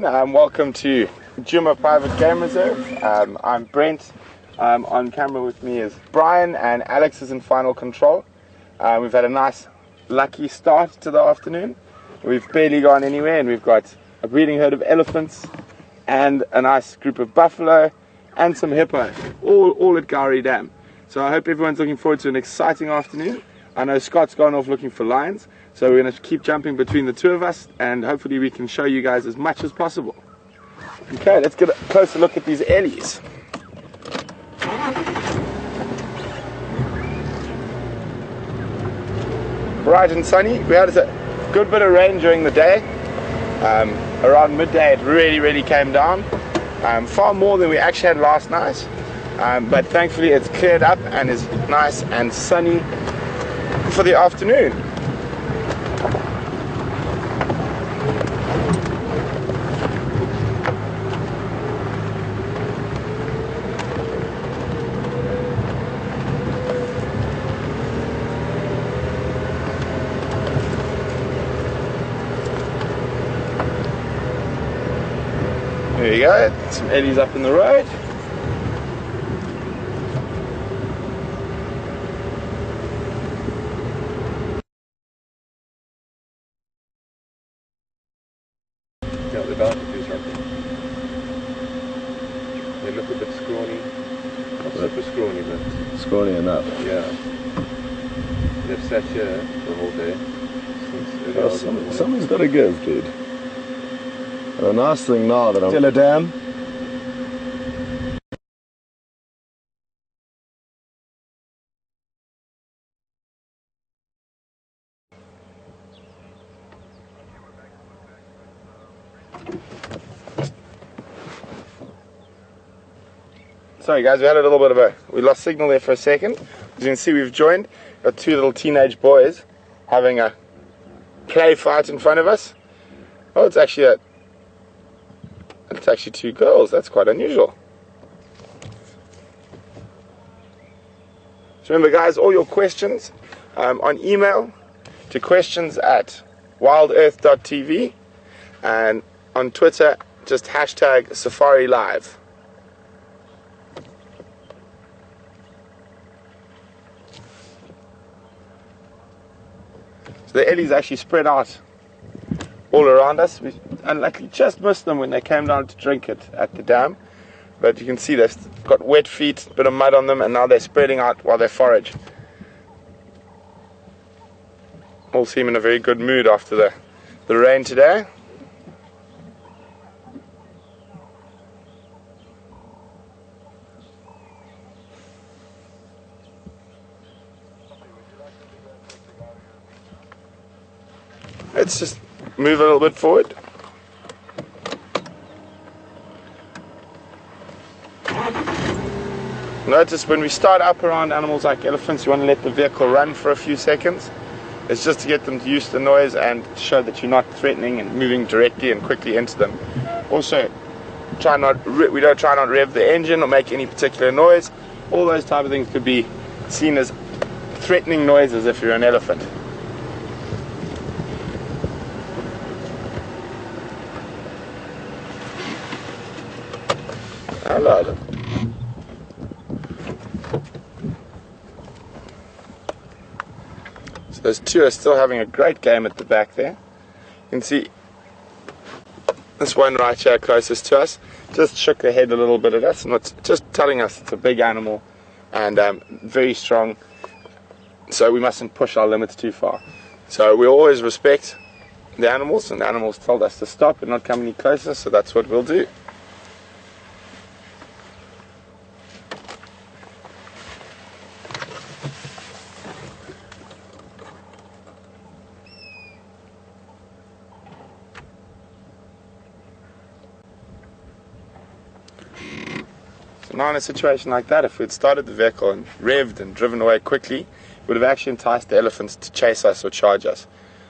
Welcome to Djuma Private Game Reserve. I'm Brent. On camera with me is Brian, and Alex is in final control. We've had a nice lucky start to the afternoon. We've barely gone anywhere, and we've got a breeding herd of elephants and a nice group of buffalo and some hippos, all at Gowrie Dam. So I hope everyone's looking forward to an exciting afternoon. I know Scott's gone off looking for lions, so we're going to keep jumping between the two of us, and hopefully we can show you guys as much as possible. Okay, let's get a closer look at these ellies. Bright and sunny. We had a good bit of rain during the day. Around midday it really came down. Far more than we actually had last night. But thankfully it's cleared up and is nice and sunny for the afternoon. There you go, some eddies up in the road. Yeah, the dark is something. They look a bit scrawny. Not super scrawny, but scrawny enough. Yeah. They've sat here the whole day. Someone's got to give, dude. And the nice thing now that I'm still a dam. Sorry guys, we lost signal there for a second. As you can see, we've joined. Got two little teenage boys having a play fight in front of us. Oh, it's actually two girls. That's quite unusual. So remember guys, all your questions on email to questions@WildEarthTV, and on Twitter just hashtag Safari Live. So the ellies actually spread out all around us. We unluckily just missed them when they came down to drink it at the dam. But you can see they've got wet feet, a bit of mud on them, and now they're spreading out while they forage. All seem in a very good mood after the rain today. Let's just move a little bit forward. Notice when we start up around animals like elephants, you want to let the vehicle run for a few seconds. It's just to get them to use the noise and to show that you're not threatening and moving directly and quickly into them. Also, we don't try not to rev the engine or make any particular noise. All those type of things could be seen as threatening noises if you're an elephant. Hello. So those two are still having a great game at the back there. You can see this one right here closest to us just shook their head a little bit at us, and it's just telling us it's a big animal and very strong, so we mustn't push our limits too far. So we always respect the animals, and the animals told us to stop and not come any closer, so that's what we'll do. Now in a situation like that, if we'd started the vehicle and revved and driven away quickly, it would have actually enticed the elephants to chase us or charge us.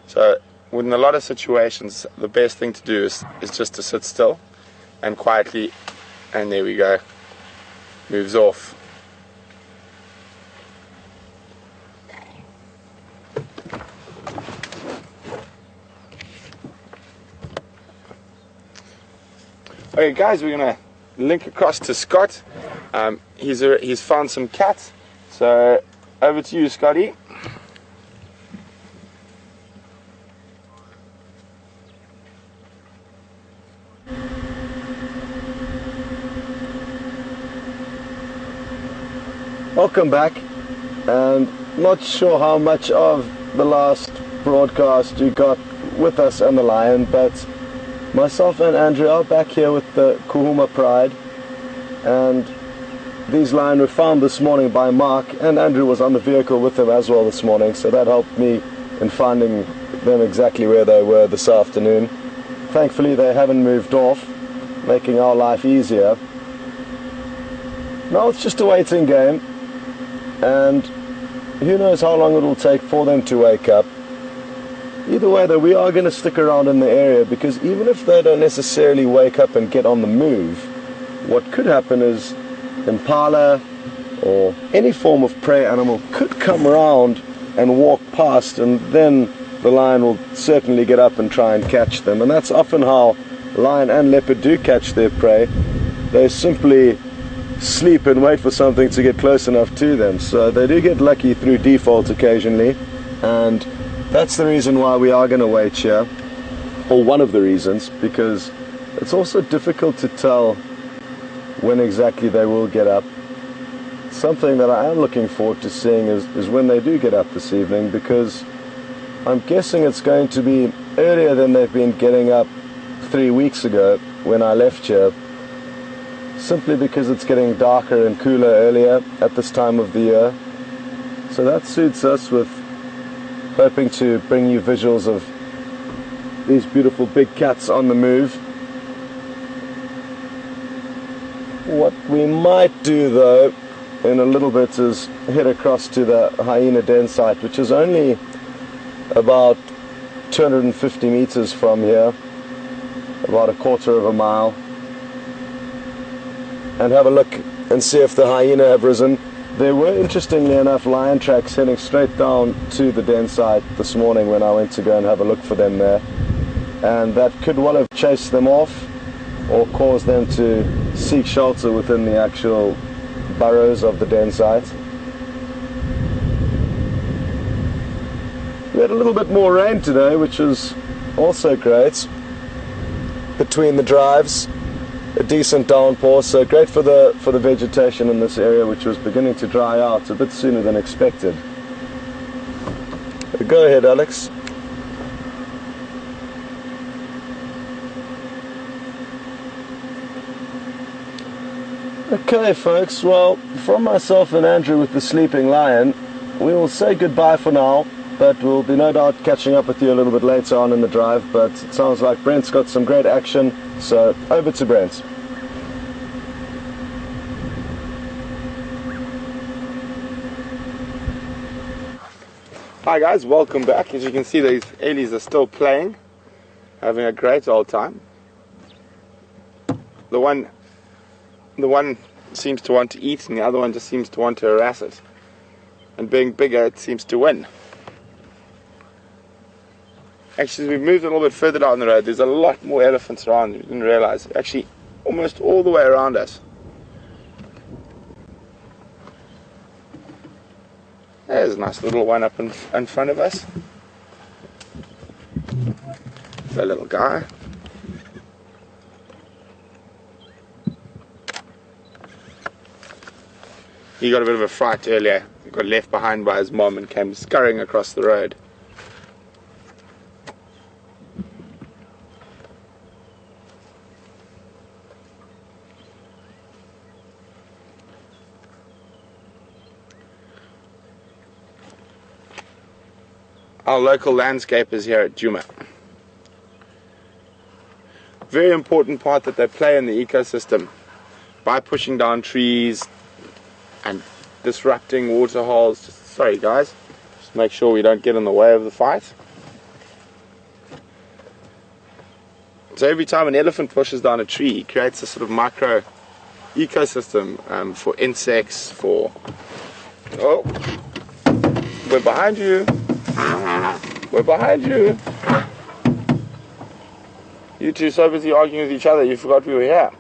So in a lot of situations, the best thing to do is just to sit still and quietly, and there we go, moves off. Okay guys, we're gonna link across to Scott. He's found some cats, so over to you, Scotty. Welcome back, and not sure how much of the last broadcast you got with us and the lion, but myself and Andrew are back here with the Nkuhuma Pride, and these lion were found this morning by Mark, and Andrew was on the vehicle with him as well this morning, so that helped me in finding them exactly where they were this afternoon. Thankfully they haven't moved off, making our life easier. Now it's just a waiting game, and who knows how long it will take for them to wake up. Either way though, we are going to stick around in the area, because even if they don't necessarily wake up and get on the move, what could happen is impala or any form of prey animal could come around and walk past, and then the lion will certainly get up and try and catch them. And that's often how lion and leopard do catch their prey. They simply sleep and wait for something to get close enough to them. So they do get lucky through default occasionally, and that's the reason why we are going to wait here, or one of the reasons, because it's also difficult to tell when exactly they will get up. Something that I am looking forward to seeing is when they do get up this evening, because I'm guessing it's going to be earlier than they've been getting up 3 weeks ago when I left here, simply because it's getting darker and cooler earlier at this time of the year. So that suits us, with hoping to bring you visuals of these beautiful big cats on the move. What we might do though in a little bit is head across to the hyena den site, which is only about 250 meters from here, about a quarter of a mile, and have a look and see if the hyena have risen. There were, interestingly enough, lion tracks heading straight down to the den site this morning when I went to go and have a look for them there, and that could well have chased them off or caused them to seek shelter within the actual burrows of the den site. We had a little bit more rain today, which is also great. Between the drives, a decent downpour, so great for the vegetation in this area, which was beginning to dry out a bit sooner than expected. Go ahead, Alex. Okay folks, well, from myself and Andrew with the sleeping lion, we will say goodbye for now, but we'll be no doubt catching up with you a little bit later on in the drive. But it sounds like Brent's got some great action, so over to Brent. Hi guys, welcome back. As you can see, these Ellies are still playing, having a great old time. The one seems to want to eat, and the other one just seems to want to harass it. And being bigger, it seems to win. Actually, as we moved a little bit further down the road, there's a lot more elephants around. We didn't realize. Actually, almost all the way around us. There's a nice little one up in front of us. The little guy. He got a bit of a fright earlier. He got left behind by his mom and came scurrying across the road. Our local landscapers here at Djuma. Very important part that they play in the ecosystem by pushing down trees and disrupting water holes. Sorry guys, just make sure we don't get in the way of the fight. So every time an elephant pushes down a tree, it creates a sort of micro ecosystem for insects, for... Oh, we're behind you. We're behind you. You two so busy arguing with each other, you forgot we were here.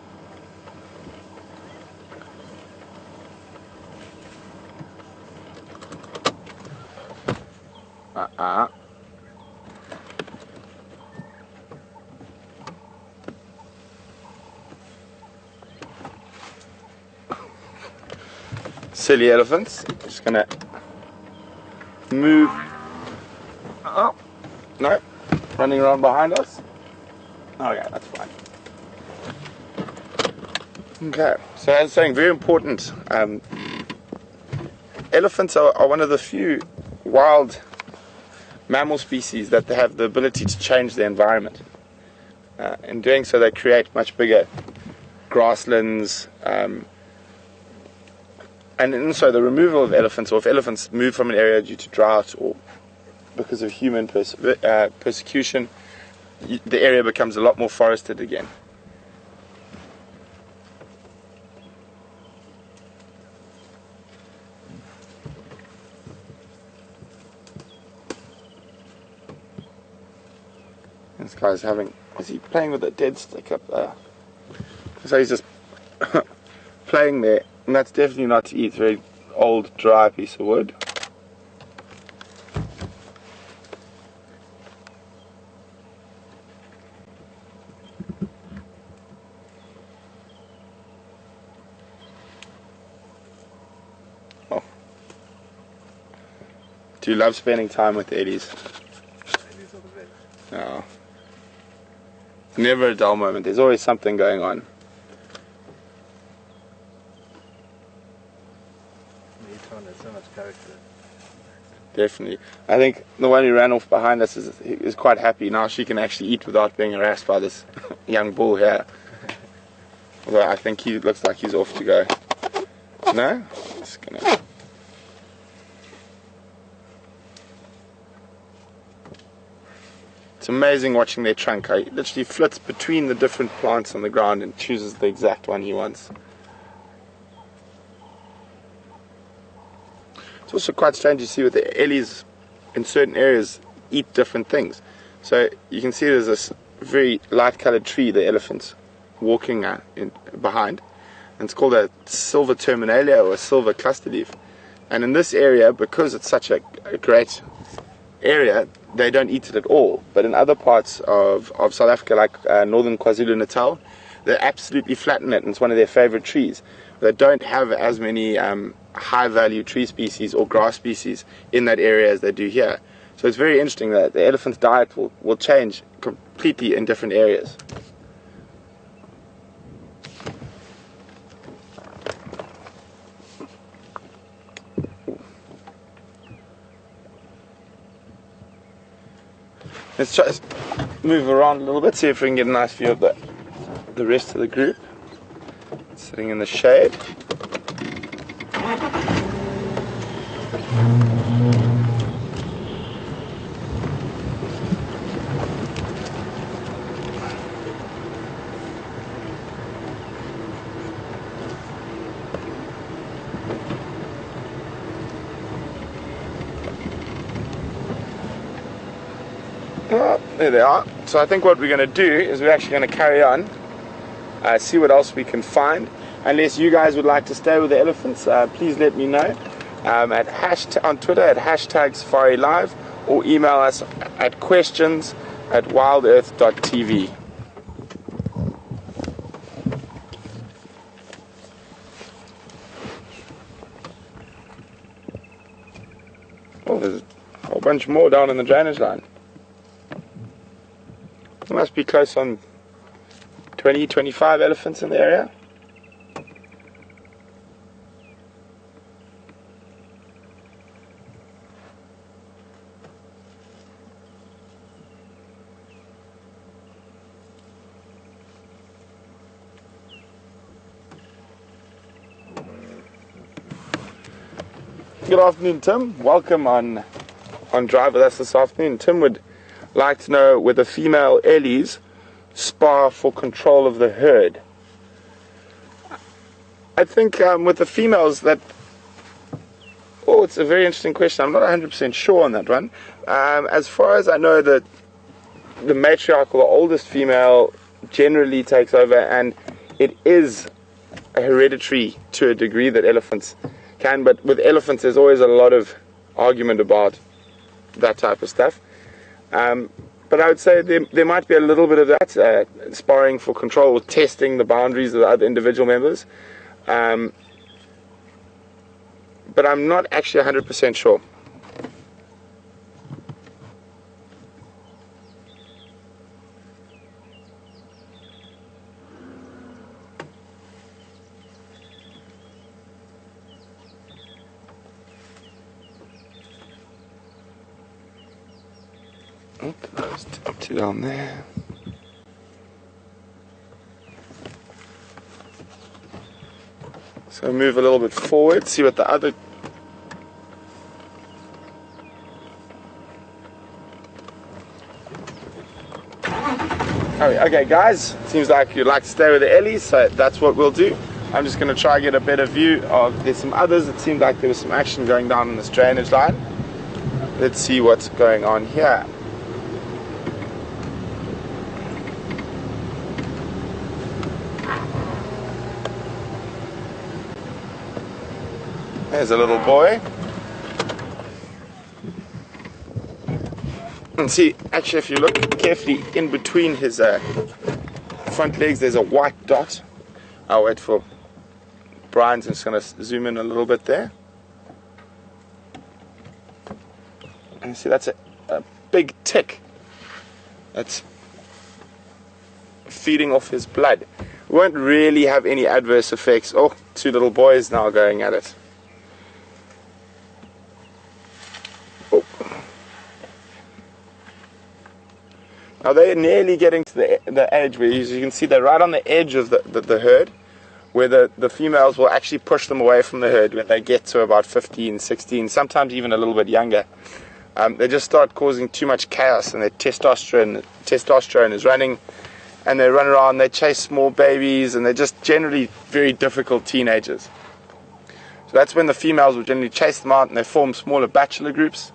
Silly elephants. Just gonna move. Oh, no, running around behind us. Okay, that's fine. Okay, so as I was saying, very important. Elephants are one of the few wild mammal species that they have the ability to change their environment. In doing so, they create much bigger grasslands. And also the removal of elephants, or if elephants move from an area due to drought or because of human persecution, the area becomes a lot more forested again. This guy's is he playing with a dead stick up there? So he's just playing there. And that's definitely not to eat. It's a very old, dry piece of wood. Oh. Do you love spending time with the Eddies? No. It's never a dull moment. There's always something going on. So much character. Definitely. I think the one who ran off behind us is quite happy. Now she can actually eat without being harassed by this young bull here. Although I think he looks like he's off to go. No? Just gonna... It's amazing watching their trunk. He literally flits between the different plants on the ground and chooses the exact one he wants. It's also quite strange to see with the ellies in certain areas eat different things. So you can see there's this very light coloured tree the elephant's walking behind, and it's called a silver terminalia or a silver cluster leaf. And in this area, because it's such a great area, they don't eat it at all. But in other parts of South Africa, like northern KwaZulu-Natal, they absolutely flatten it, and it's one of their favourite trees. They don't have as many high value tree species or grass species in that area as they do here. So it's very interesting that the elephant's diet will change completely in different areas. Let's try to move around a little bit, see if we can get a nice view of the rest of the group sitting in the shade. Oh, there they are. So I think what we're going to do is we're actually going to carry on, see what else we can find. Unless you guys would like to stay with the elephants, please let me know on Twitter at #SafariLive, or email us at questions@WildEarth.tv. Oh, there's a whole bunch more down in the drainage line. There must be close on 20, 25 elephants in the area. Good afternoon, Tim. Welcome on Drive with us this afternoon. Tim would like to know whether female ellies spar for control of the herd. I think with the females it's a very interesting question. I'm not 100% sure on that one. As far as I know, that the matriarch or the oldest female generally takes over, and it is hereditary to a degree that elephants can, but with elephants there's always a lot of argument about that type of stuff. But I would say there might be a little bit of that, sparring for control or testing the boundaries of the other individual members. But I'm not actually 100% sure. Up to down there. So move a little bit forward, see what the other okay guys, seems like you'd like to stay with the Ellies, so that's what we'll do. I'm just going to try and get a better view of, there's some others. It seemed like there was some action going down in this drainage line. Let's see what's going on here. There's a little boy. And see, actually if you look carefully in between his front legs, there's a white dot. I'll wait for Brian's just going to zoom in a little bit there. And see, that's a big tick that's feeding off his blood. It won't really have any adverse effects. Oh, two little boys now going at it. Oh. Now they're nearly getting to the edge where you can see they're right on the edge of the herd, where the females will actually push them away from the herd when they get to about 15, 16, sometimes even a little bit younger. They just start causing too much chaos, and their testosterone is running, and they run around, they chase small babies, and they're just generally very difficult teenagers. So that's when the females will generally chase them out, and they form smaller bachelor groups,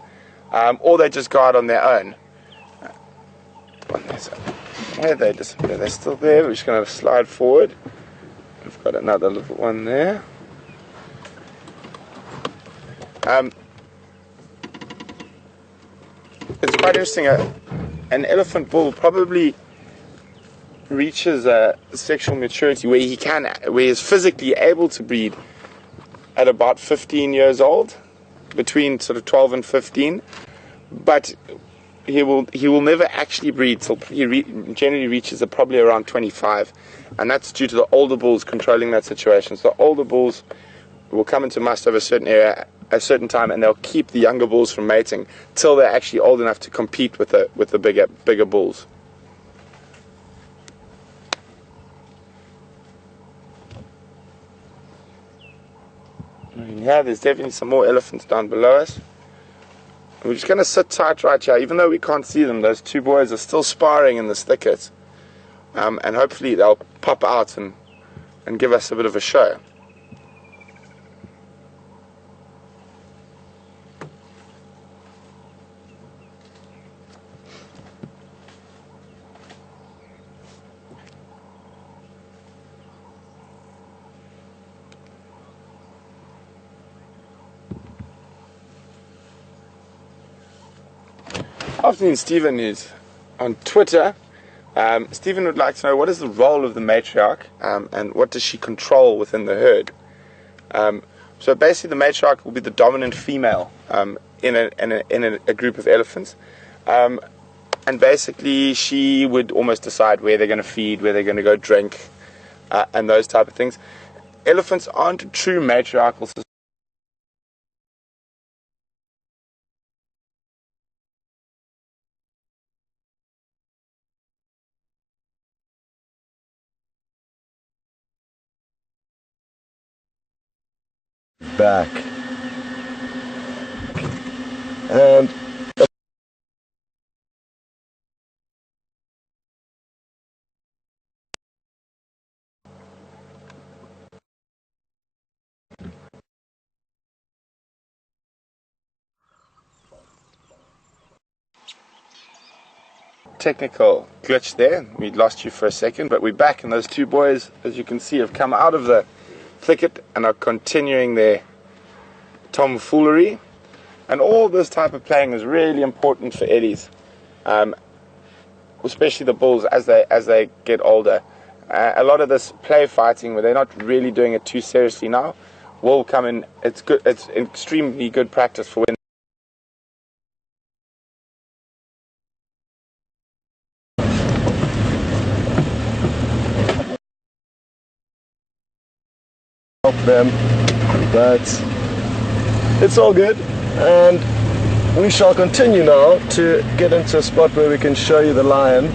or they just go out on their own. Where are they? They're still there. We're just going to slide forward. We've got another little one there. It's quite interesting. An elephant bull probably reaches a sexual maturity where he's physically able to breed at about 15 years old, between sort of 12 and 15, but he will never actually breed till he generally reaches probably around 25, and that's due to the older bulls controlling that situation. So the older bulls will come into must over a certain area at a certain time, and they'll keep the younger bulls from mating till they're actually old enough to compete with the bigger bulls. Yeah, there's definitely some more elephants down below us. We're just going to sit tight right here. Even though we can't see them, those two boys are still sparring in this thicket. And hopefully they'll pop out and give us a bit of a show. Afternoon, Stephen is on Twitter. Stephen would like to know, what is the role of the matriarch, and what does she control within the herd? So basically the matriarch will be the dominant female in a group of elephants, and basically she would almost decide where they're going to feed, where they're going to go drink, and those type of things. Elephants aren't a true matriarchal system. Back. And technical glitch there. We lost you for a second, but we're back, and those two boys, as you can see, have come out of the thicket and are continuing their tomfoolery. And all this type of playing is really important for eddies, especially the bulls as they get older. A lot of this play fighting, where they're not really doing it too seriously now, will come in. It's good. It's extremely good practice for when. Help them, but it's all good, and we shall continue now to get into a spot where we can show you the lion.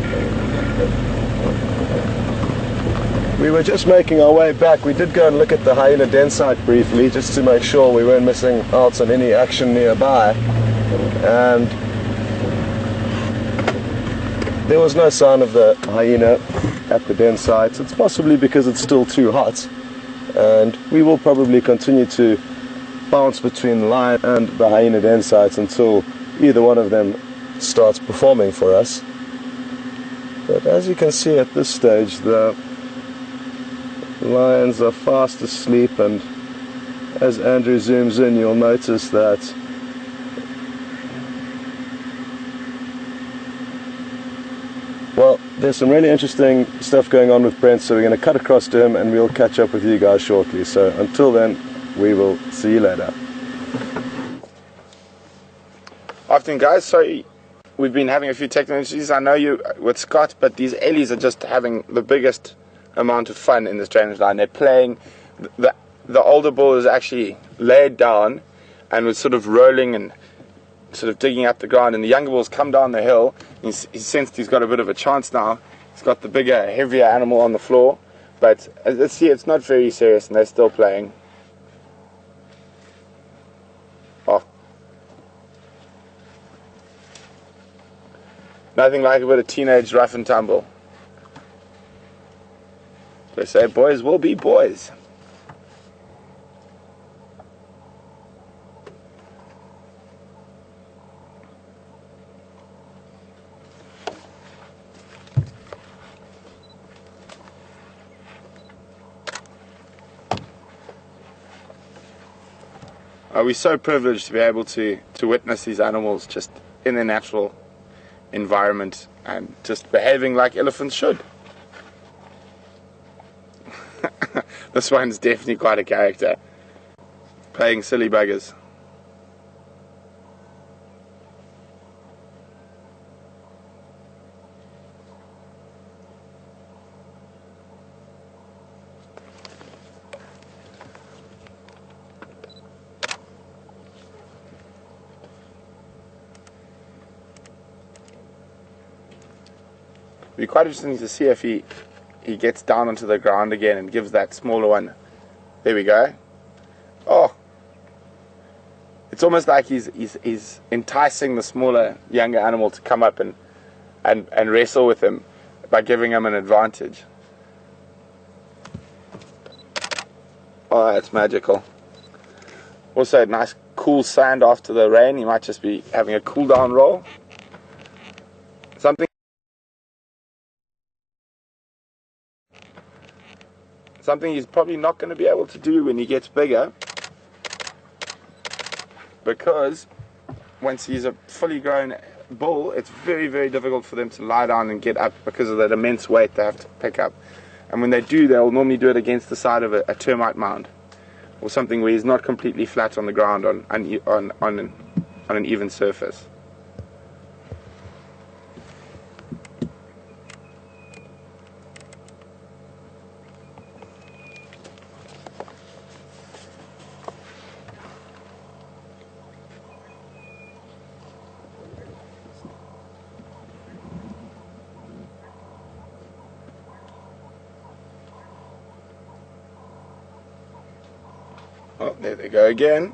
We were just making our way back. We did go and look at the hyena den site briefly, just to make sure we weren't missing out on any action nearby, and there was no sign of the hyena at the den site. It's possibly because it's still too hot, and we will probably continue to bounce between the lion and the hyena den sites until either one of them starts performing for us. But as you can see at this stage, the lions are fast asleep, and as Andrew zooms in, you'll notice that well, there's some really interesting stuff going on with Brent, so we're going to cut across to him and we'll catch up with you guys shortly. So until then, we will see you later. Afternoon, guys. Sorry, we've been having a few technical issues. I know you with Scott, but these Ellies are just having the biggest amount of fun in this drainage line. They're playing. The older bull is actually laid down and was sort of rolling and sort of digging up the ground, and the younger bull's come down the hill. He's sensed he's got a bit of a chance now. He's got the bigger, heavier animal on the floor, but let's see, it's not very serious, and they're still playing. Oh, nothing like a bit of teenage rough and tumble. They say boys will be boys. We're so privileged to be able to witness these animals just in their natural environment and just behaving like elephants should. This one's definitely quite a character, playing silly buggers. It'd be quite interesting to see if he gets down onto the ground again and gives that smaller one. There we go. Oh, it's almost like he's enticing the smaller, younger animal to come up and wrestle with him by giving him an advantage. Oh, that's magical. Also, nice cool sand after the rain. He might just be having a cool down roll. Something he's probably not going to be able to do when he gets bigger, because once he's a fully grown bull, it's very, very difficult for them to lie down and get up because of that immense weight they have to pick up. And when they do, they'll normally do it against the side of a termite mound or something where he's not completely flat on the ground on an even surface. Oh, there they go again.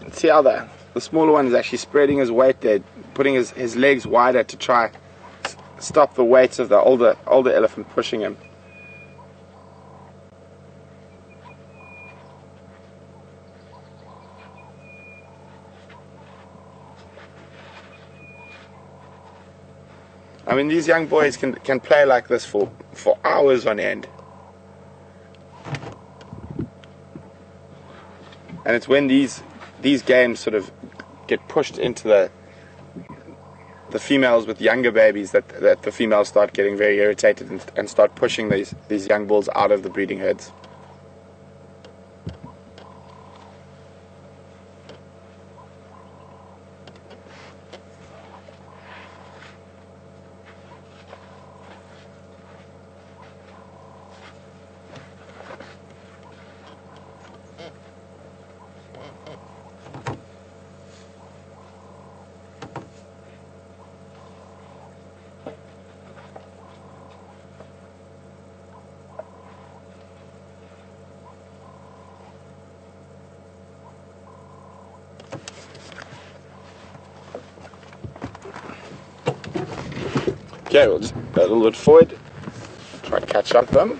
Let's see how the the smaller one is actually spreading his weight there, putting his legs wider to try stop the weight of the older elephant pushing him. I mean, these young boys can play like this for hours on end. And it's when these games sort of get pushed into the females with younger babies that the females start getting very irritated and start pushing these young bulls out of the breeding herds. Okay, we'll just go a little bit forward, try to catch up them.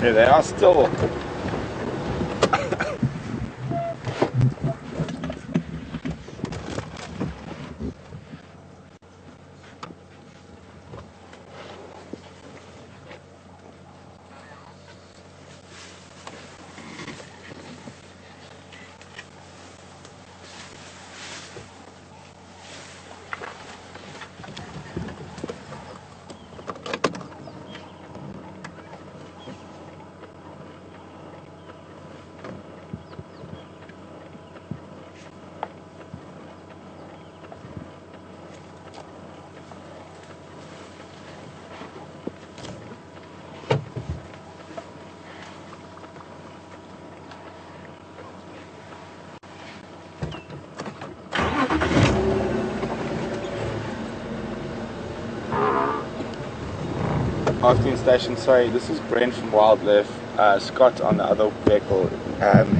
Here they are still. Afternoon station, sorry, this is Brent from WildEarth. Scott on the other vehicle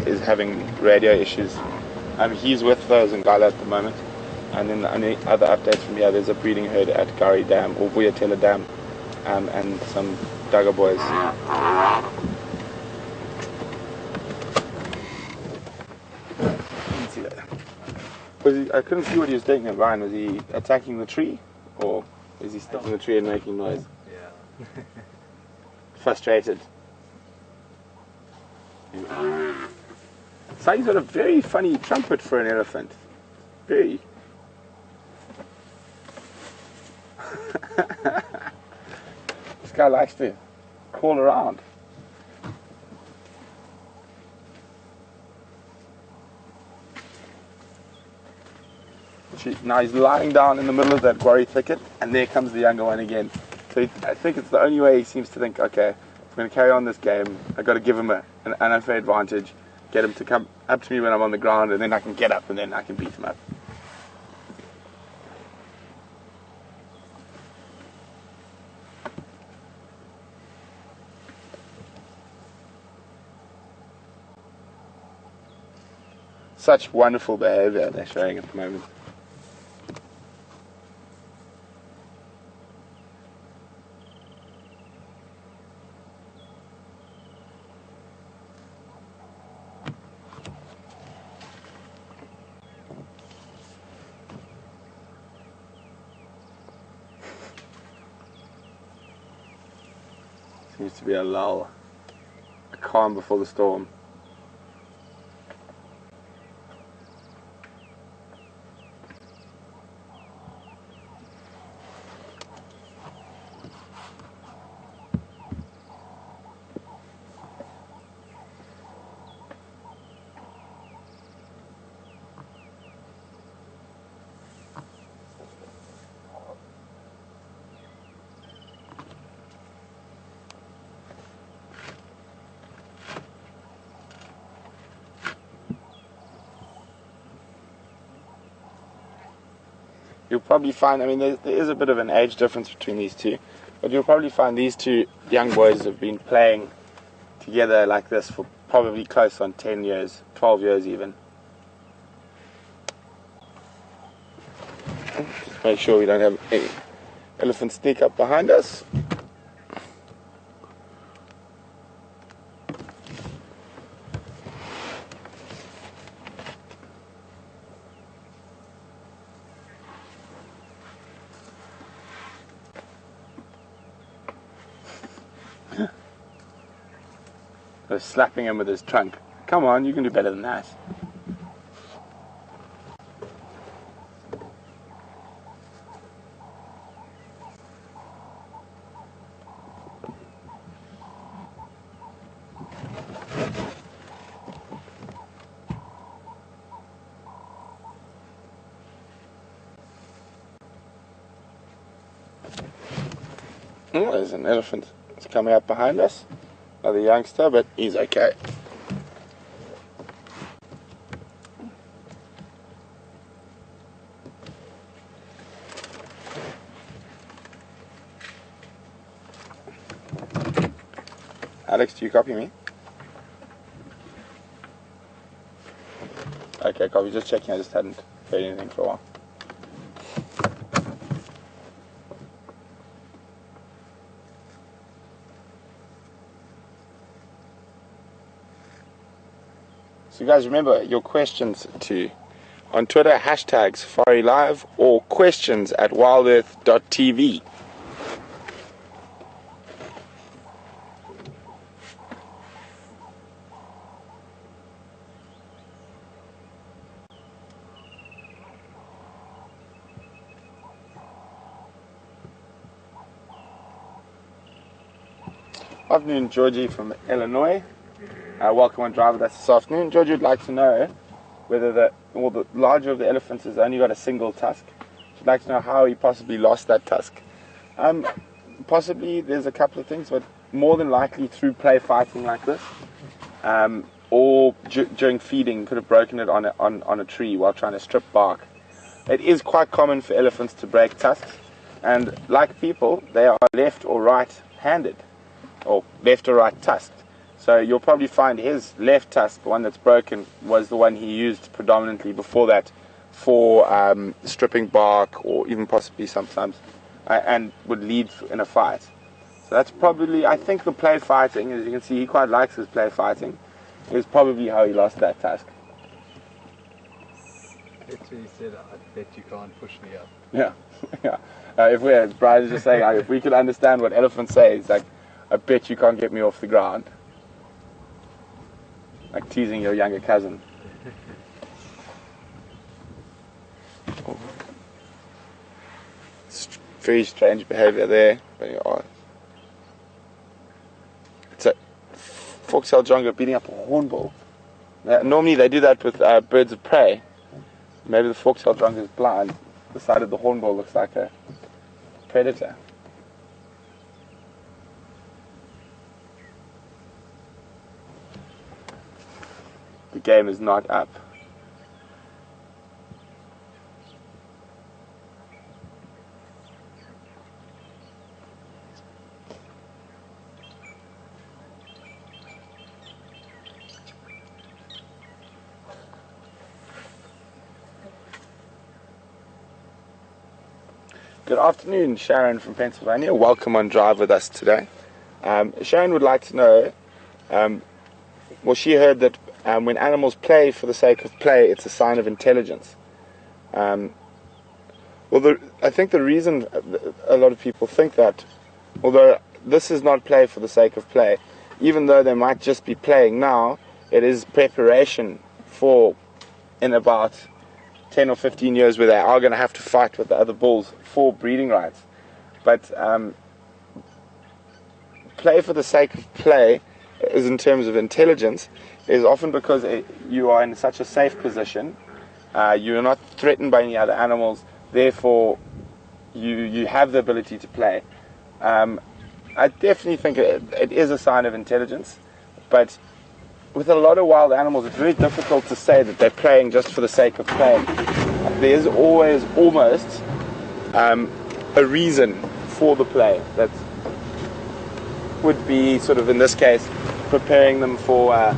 is having radio issues. He's with those in Gala at the moment. And then any other updates from here, there's a breeding herd at Gari Dam or Vuyatela Dam and some Duggar boys. See that. I couldn't see what he was doing at Ryan. Was he attacking the tree or is he stuck in the tree and making noise? Frustrated. So he's got a very funny trumpet for an elephant. Very. This guy likes to call around. Now he's lying down in the middle of that quarry thicket, and there comes the younger one again. So I think it's the only way he seems to think, okay, I'm going to carry on this game. I've got to give him an unfair advantage, get him to come up to me when I'm on the ground, and then I can get up and then I can beat him up. Such wonderful behavior they're showing at the moment. Seems to be a lull, a calm before the storm. you'll probably find, I mean, there is a bit of an age difference between these two, but you'll probably find these two young boys have been playing together like this for probably close on 10 years, 12 years even. Just make sure we don't have any elephants sneak up behind us. Slapping him with his trunk. Come on, you can do better than that. Oh, there's an elephant. It's coming up behind us. Another youngster, but he's okay. Alex, do you copy me? Okay, copy. Just checking. I just hadn't heard anything for a while. So guys, remember your questions on Twitter, hashtag Safari Live or questions at WildEarthTV. Afternoon, Georgie from Illinois. Welcome on Drive with us this afternoon. George would like to know whether the larger of the elephants has only got a single tusk. She'd like to know how he possibly lost that tusk. Possibly there's a couple of things, but more than likely through play fighting like this, or during feeding, could have broken it on a tree while trying to strip bark. It is quite common for elephants to break tusks, and like people, they are left or right-handed, or left or right tusked. So you'll probably find his left tusk, the one that's broken, was the one he used predominantly before that for stripping bark, or even possibly sometimes, and would lead in a fight. So that's probably, I think the play fighting, as you can see, he quite likes his play fighting, is probably how he lost that tusk. That's what he said, I bet you can't push me up. Yeah, yeah. Brian's just saying, if we could understand what elephants say, it's like, I bet you can't get me off the ground. Like teasing your younger cousin. Oh. Very strange behavior there. But it's a fork-tailed jonga beating up a hornbill. Normally they do that with birds of prey. Maybe the fork-tailed jonga is blind. The side of the hornbill looks like a predator. The game is not up. Good afternoon, Sharon from Pennsylvania. Welcome on Drive with us today. Sharon would like to know, well, she heard that when animals play for the sake of play, it's a sign of intelligence. I think the reason a lot of people think that, although this is not play for the sake of play, even though they might just be playing now, it is preparation for in about 10 or 15 years where they are going to have to fight with the other bulls for breeding rights. But play for the sake of play, is in terms of intelligence, is often because you are in such a safe position, you are not threatened by any other animals, therefore you have the ability to play. I definitely think it is a sign of intelligence, but with a lot of wild animals it's very difficult to say that they're playing just for the sake of playing. There is always almost a reason for the play that would be sort of, in this case, preparing them for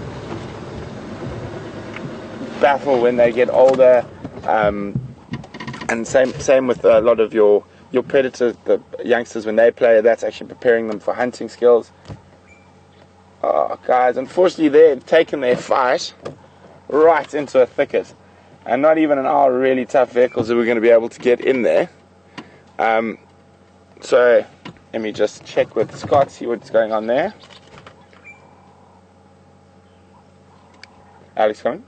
battle when they get older, and same with a lot of your predators, the youngsters, when they play, that's actually preparing them for hunting skills. Oh, guys, unfortunately they've taken their fight right into a thicket, and not even in our really tough vehicles are we going to be able to get in there. So let me just check with Scott, see what's going on there. Alex, coming?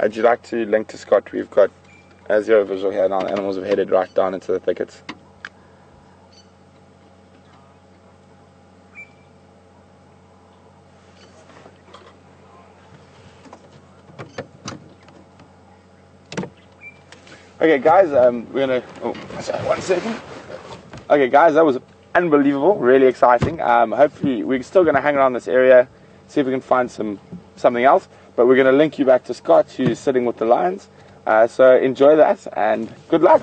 Would you like to link to Scott? We've got a zero visual here, and our animals have headed right down into the thickets. Okay, guys, we're gonna. Oh, sorry, 1 second. Okay, guys, that was unbelievable, really exciting. Hopefully, we're still gonna hang around this area, see if we can find something else. But we're gonna link you back to Scott, who's sitting with the lions. So enjoy that, and good luck.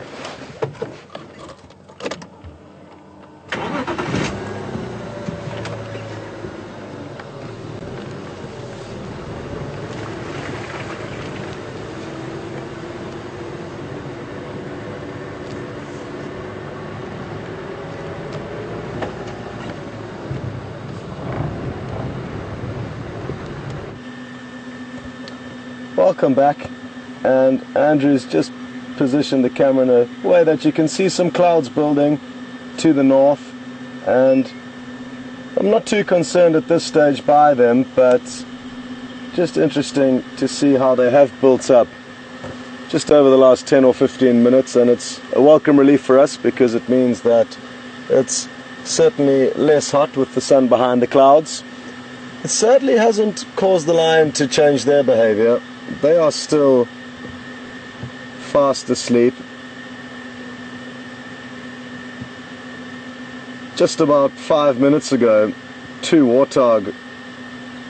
Welcome back, and Andrew's just positioned the camera in a way that you can see some clouds building to the north, and I'm not too concerned at this stage by them, but just interesting to see how they have built up just over the last 10 or 15 minutes, and it's a welcome relief for us because it means that it's certainly less hot with the sun behind the clouds. It certainly hasn't caused the lion to change their behavior. They are still fast asleep. Just about 5 minutes ago, 2 warthog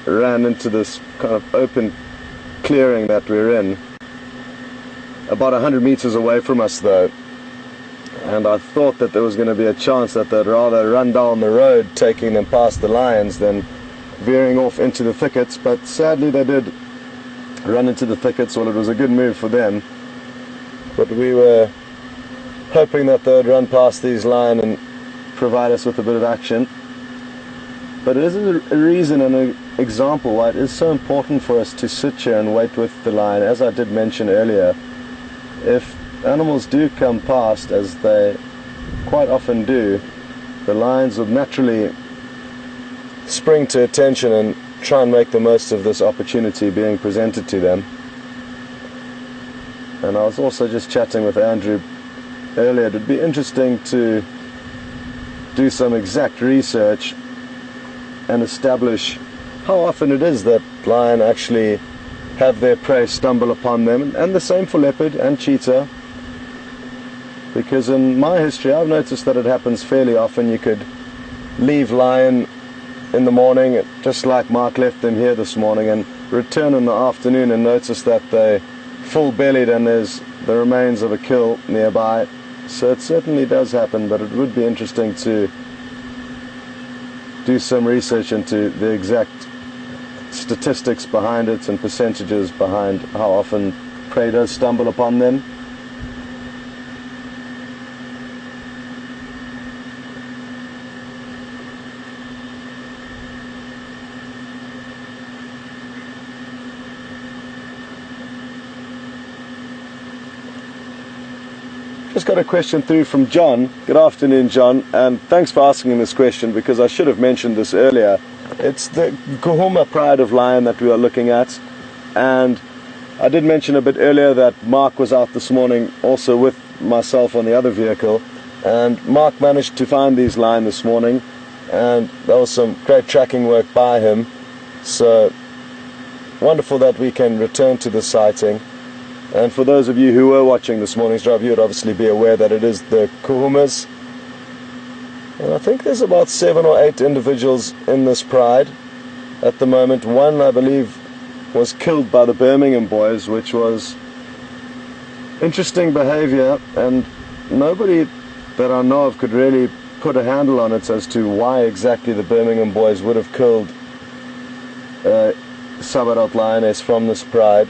ran into this kind of open clearing that we're in, about 100 meters away from us though, and I thought that there was going to be a chance that they'd rather run down the road taking them past the lions than veering off into the thickets, but sadly they did run into the thickets. Well, it was a good move for them, but we were hoping that they'd run past these lions and provide us with a bit of action. But it is a reason and an example why it is so important for us to sit here and wait with the lion. As I did mention earlier, if animals do come past, as they quite often do, the lions would naturally spring to attention and try and make the most of this opportunity being presented to them. And I was also just chatting with Andrew earlier. It would be interesting to do some exact research and establish how often it is that lion actually have their prey stumble upon them, and the same for leopard and cheetah, because in my history I've noticed that it happens fairly often. You could leave lion in the morning, just like Mark left them here this morning, and return in the afternoon and notice that they're full-bellied and there's the remains of a kill nearby. So it certainly does happen, but it would be interesting to do some research into the exact statistics behind it and percentages behind how often prey does stumble upon them. Just got a question through from John. Good afternoon, John, and thanks for asking this question, because I should have mentioned this earlier. It's the Nkuhuma pride of lion that we are looking at, and I did mention a bit earlier that Mark was out this morning also with myself on the other vehicle, and Mark managed to find these lion this morning, and there was some great tracking work by him. So wonderful that we can return to the sighting. And for those of you who were watching this morning's drive, you would obviously be aware that it is the Nkuhumas. And I think there's about 7 or 8 individuals in this pride at the moment. One, I believe, was killed by the Birmingham boys, which was interesting behavior, and nobody that I know of could really put a handle on it as to why exactly the Birmingham boys would have killed sub-adult lioness from this pride.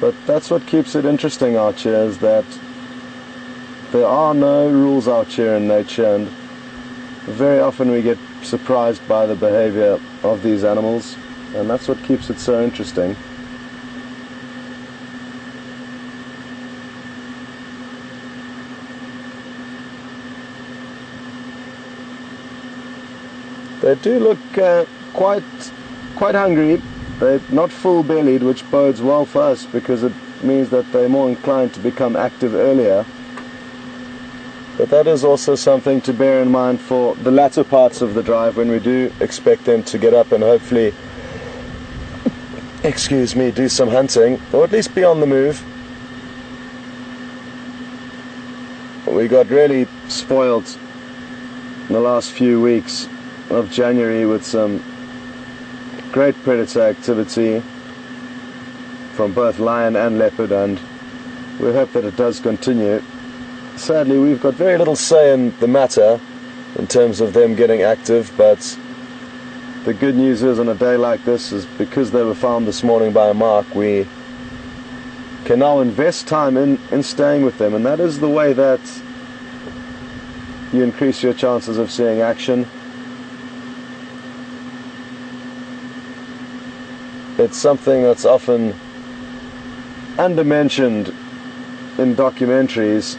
But that's what keeps it interesting out here, is that there are no rules out here in nature, and very often we get surprised by the behavior of these animals, and that's what keeps it so interesting. They do look quite hungry. They're not full-bellied, which bodes well for us because it means that they're more inclined to become active earlier. But that is also something to bear in mind for the latter parts of the drive, when we do expect them to get up and hopefully, do some hunting, or at least be on the move. We got really spoiled in the last few weeks of January with some great predator activity from both lion and leopard, and we hope that it does continue. Sadly, we've got very little say in the matter in terms of them getting active, but the good news is, on a day like this, is because they were found this morning by Mark, we can now invest time in staying with them, and that is the way that you increase your chances of seeing action. It's something that's often undermentioned in documentaries,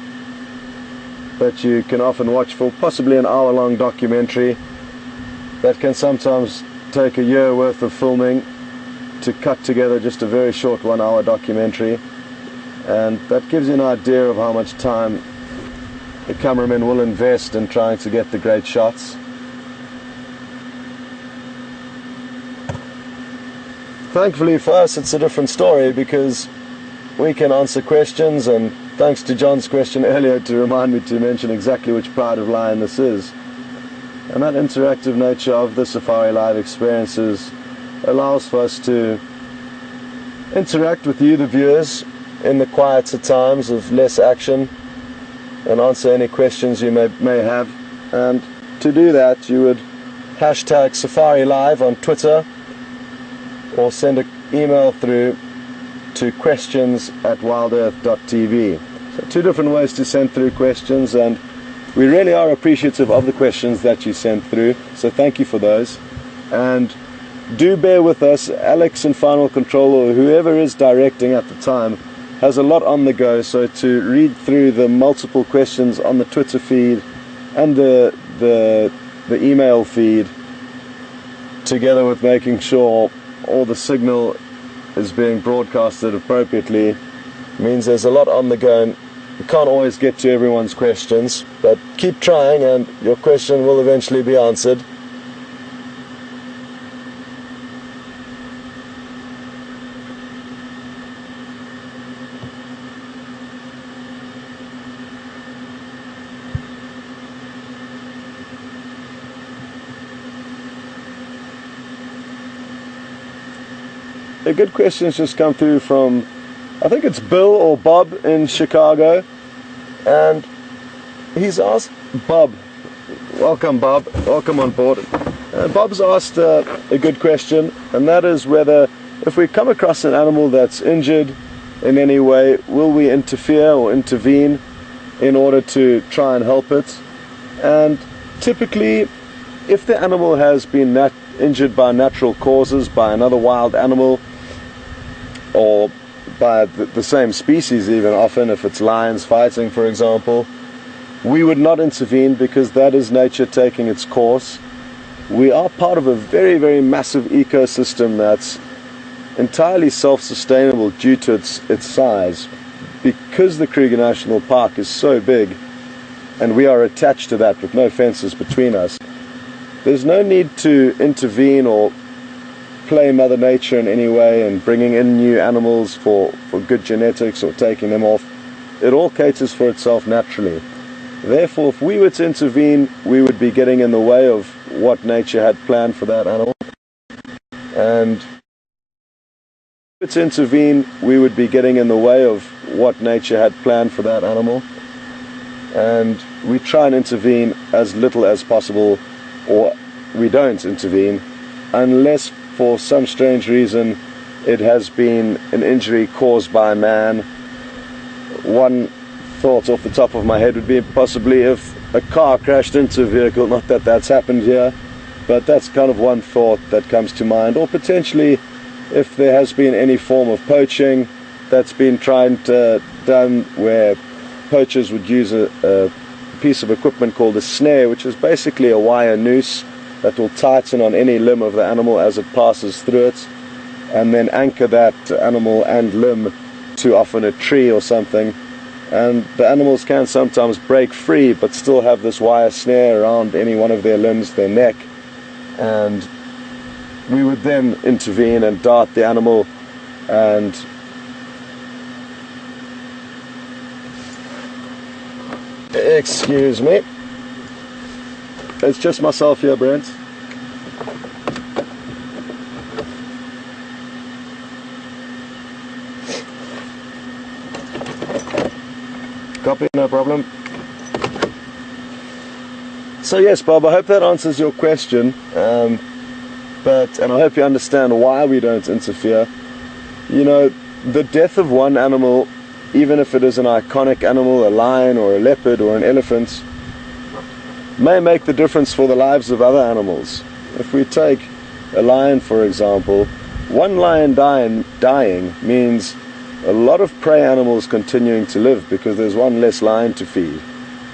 that you can often watch for possibly an hour-long documentary that can sometimes take a year worth of filming to cut together just a very short 1-hour documentary, and that gives you an idea of how much time the cameraman will invest in trying to get the great shots. Thankfully for us, it's a different story because we can answer questions, and thanks to John's question earlier to remind me to mention exactly which pride of lion this is. And that interactive nature of the Safari Live experiences allows for us to interact with you, the viewers, in the quieter times of less action, and answer any questions you may have. And to do that, you would hashtag Safari Live on Twitter, or send an email through to questions@WildEarthTV. So 2 different ways to send through questions, and we really are appreciative of the questions that you sent through, so thank you for those. And do bear with us. Alex in Final Control, or whoever is directing at the time, has a lot on the go, so to read through the multiple questions on the Twitter feed and the email feed, together with making sure all the signal is being broadcasted appropriately, means there's a lot on the go, and we can't always get to everyone's questions, but keep trying and your question will eventually be answered. A good question has just come through from, I think it's Bill or Bob in Chicago, and he's asked, Bob, welcome Bob, welcome on board. Bob's asked a good question, and that is whether, if we come across an animal that's injured in any way, will we interfere or intervene in order to try and help it? And typically, if the animal has been injured by natural causes, by another wild animal, or by the same species even, often if it's lions fighting, for example, we would not intervene because that is nature taking its course. We are part of a very, very massive ecosystem that's entirely self-sustainable due to its size. Because the Kruger National Park is so big, and we are attached to that with no fences between us, there's no need to intervene or play Mother Nature in any way and bringing in new animals for good genetics or taking them off. It all caters for itself naturally. Therefore, if we were to intervene, we would be getting in the way of what nature had planned for that animal. And To intervene, we would be getting in the way of what nature had planned for that animal, and we try and intervene as little as possible, or we don't intervene unless for some strange reason it has been an injury caused by man. One thought off the top of my head would be possibly if a car crashed into a vehicle, not that that's happened here, but that's kind of one thought that comes to mind, or potentially if there has been any form of poaching that's been done where poachers would use a piece of equipment called a snare, which is basically a wire noose that will tighten on any limb of the animal as it passes through it, and then anchor that animal and limb to often a tree or something, and the animals can sometimes break free but still have this wire snare around any one of their limbs, their neck, and we would then intervene and dart the animal and excuse me, it's just myself here, Brent. Copy, no problem. So yes, Bob, I hope that answers your question. And I hope you understand why we don't interfere. You know, the death of one animal, even if it is an iconic animal, a lion or a leopard or an elephant, may make the difference for the lives of other animals. If we take a lion, for example, one lion dying means a lot of prey animals continuing to live because there's one less lion to feed.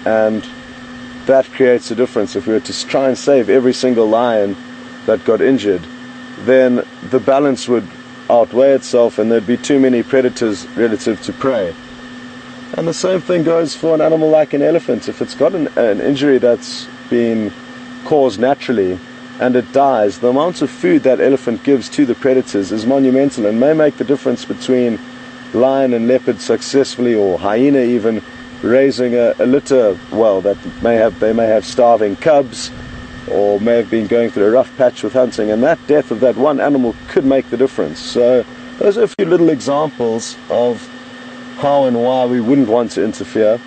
And that creates a difference. If we were to try and save every single lion that got injured, then the balance would outweigh itself and there'd be too many predators relative to prey. And the same thing goes for an animal like an elephant. If it's got an injury that's been caused naturally and it dies, the amount of food that elephant gives to the predators is monumental and may make the difference between lion and leopard successfully, or hyena even, raising a litter well that they may have starving cubs, or may have been going through a rough patch with hunting, and that death of that one animal could make the difference. So those are a few little examples of how and why we wouldn't want to interfere,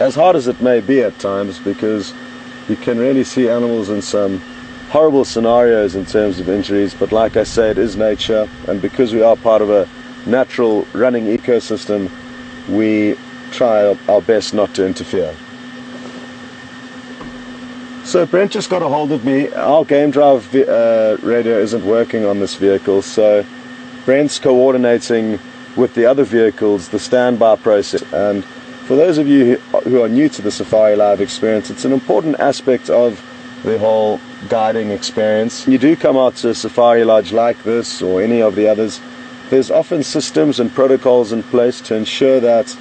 as hard as it may be at times, because you can really see animals in some horrible scenarios in terms of injuries. But like I say, it is nature, and because we are part of a natural running ecosystem, we try our best not to interfere. So Brent just got a hold of me. Our game drive radio isn't working on this vehicle, so Brent's coordinating with the other vehicles the standby process. And for those of you who are new to the Safari Live experience, it's an important aspect of the whole guiding experience. You do come out to a safari lodge like this or any of the others, there's often systems and protocols in place to ensure that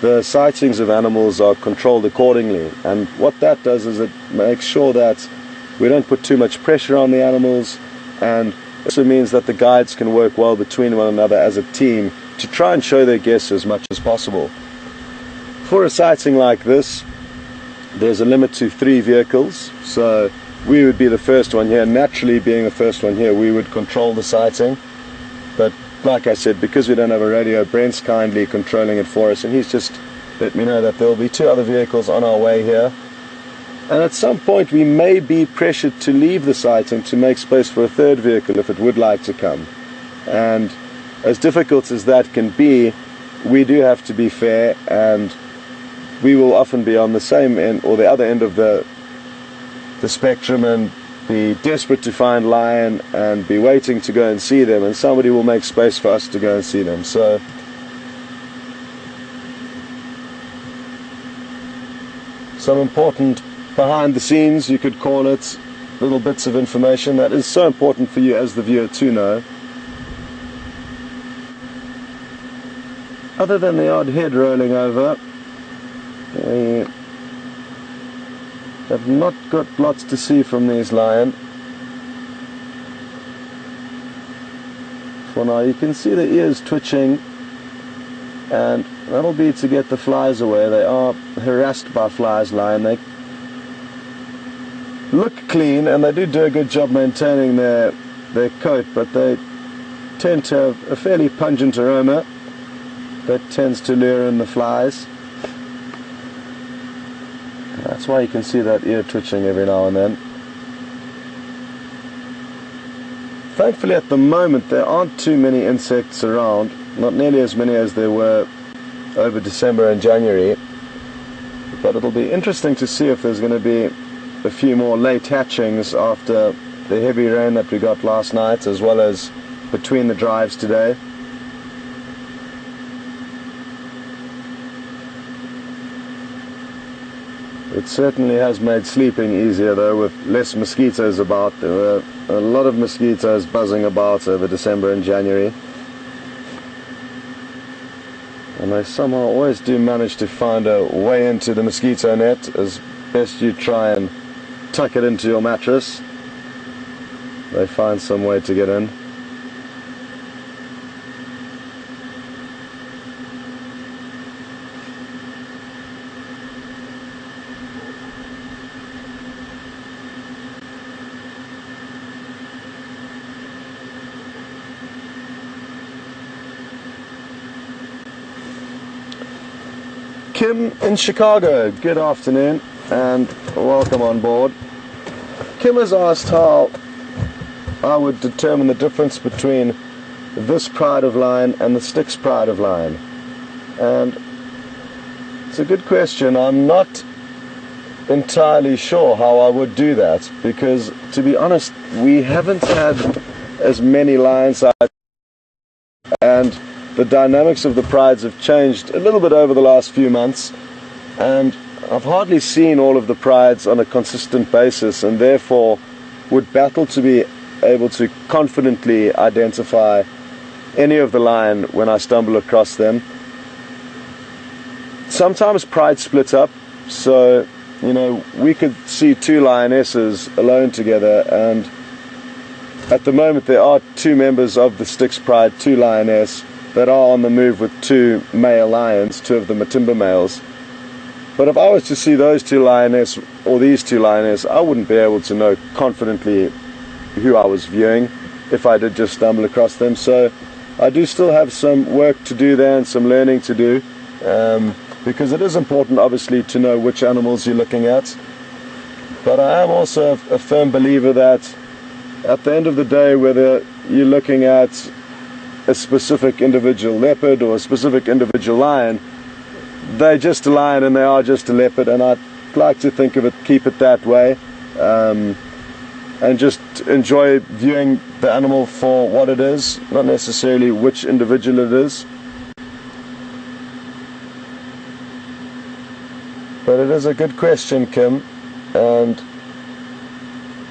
the sightings of animals are controlled accordingly, and what that does is it makes sure that we don't put too much pressure on the animals, and also means that the guides can work well between one another as a team to try and show their guests as much as possible. For a sighting like this, there's a limit to 3 vehicles, so we would be the first one here. Naturally, being the first one here, we would control the sighting, but like I said, because we don't have a radio, Brent's kindly controlling it for us, and he's just let me know that there will be 2 other vehicles on our way here. And at some point we may be pressured to leave the sighting to make space for a 3rd vehicle if it would like to come. And as difficult as that can be, we do have to be fair, and we will often be on the same end or the other end of the spectrum and be desperate to find lion and be waiting to go and see them, and somebody will make space for us to go and see them. So some important behind the scenes, you could call it, little bits of information that is so important for you as the viewer to know. Other than the odd head rolling over, I've not got lots to see from these lion. For now, you can see the ears twitching, and that'll be to get the flies away. They are harassed by flies, lion. They look clean, and they do a good job maintaining their coat, but they tend to have a fairly pungent aroma that tends to lure in the flies. That's why you can see that ear twitching every now and then. Thankfully at the moment there aren't too many insects around, not nearly as many as there were over December and January, but it'll be interesting to see if there's going to be a few more late hatchings after the heavy rain that we got last night, as well as between the drives today. It certainly has made sleeping easier though, with less mosquitoes about. There were a lot of mosquitoes buzzing about over December and January. And they somehow always do manage to find a way into the mosquito net, as best you try and tuck it into your mattress. They find some way to get in. Kim in Chicago, good afternoon and welcome on board. Kim has asked how I would determine the difference between this pride of line and the Styx pride of line. And it's a good question. I'm not entirely sure how I would do that, because to be honest, we haven't had as many lion sites, and the dynamics of the prides have changed a little bit over the last few months, and I've hardly seen all of the prides on a consistent basis, and therefore would battle to be able to confidently identify any of the lion when I stumble across them. Sometimes pride split up, so we could see two lionesses alone together, and at the moment there are two members of the Styx pride, two lioness, that are on the move with two male lions. Two of them are timber males. But if I was to see those two lioness or these two lioness, I wouldn't be able to know confidently who I was viewing if I did just stumble across them. So I do still have some work to do there and some learning to do, because it is important obviously to know which animals you're looking at. But I am also a firm believer that at the end of the day, whether you're looking at a specific individual leopard or a specific individual lion, they're just a lion and they are just a leopard, and I'd like to think of it, keep it that way, and just enjoy viewing the animal for what it is, not necessarily which individual it is. But it is a good question, Kim, and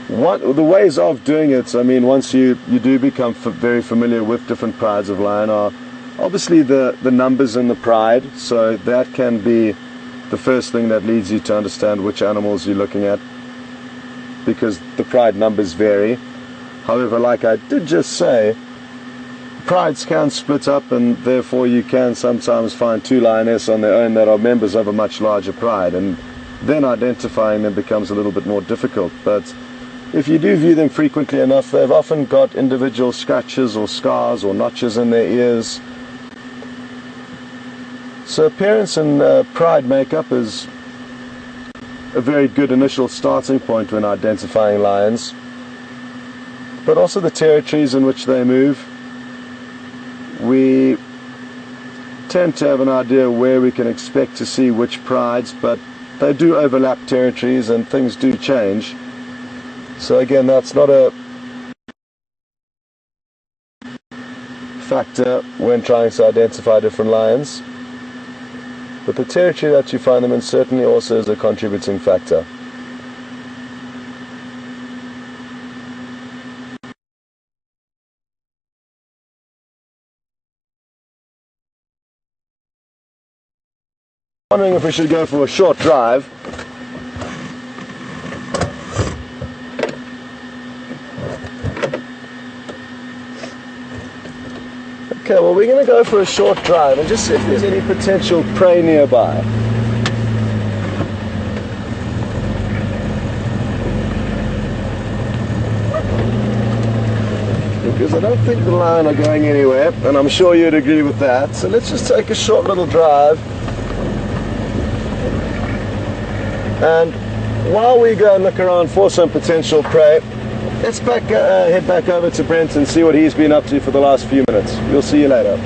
the ways of doing it, I mean, once you do become very familiar with different prides of lion, are obviously the numbers in the pride. So that can be the first thing that leads you to understand which animals you're looking at, because the pride numbers vary. However, like I did just say, prides can split up, and therefore you can sometimes find two lionesses on their own that are members of a much larger pride, and then identifying them becomes a little bit more difficult. But if you do view them frequently enough, they've often got individual scratches or scars or notches in their ears. So appearance and pride makeup is a very good initial starting point when identifying lions. But also the territories in which they move. We tend to have an idea where we can expect to see which prides, but they do overlap territories and things do change. So again, that's not a factor when trying to identify different lions. But the territory that you find them in certainly also is a contributing factor. Wondering if we should go for a short drive. Okay, well, we're going to go for a short drive and just see if there's any potential prey nearby. because I don't think the line are going anywhere, and I'm sure you'd agree with that. So let's just take a short little drive. And while we go and look around for some potential prey, let's head back over to Brent and see what he's been up to for the last few minutes. We'll see you later.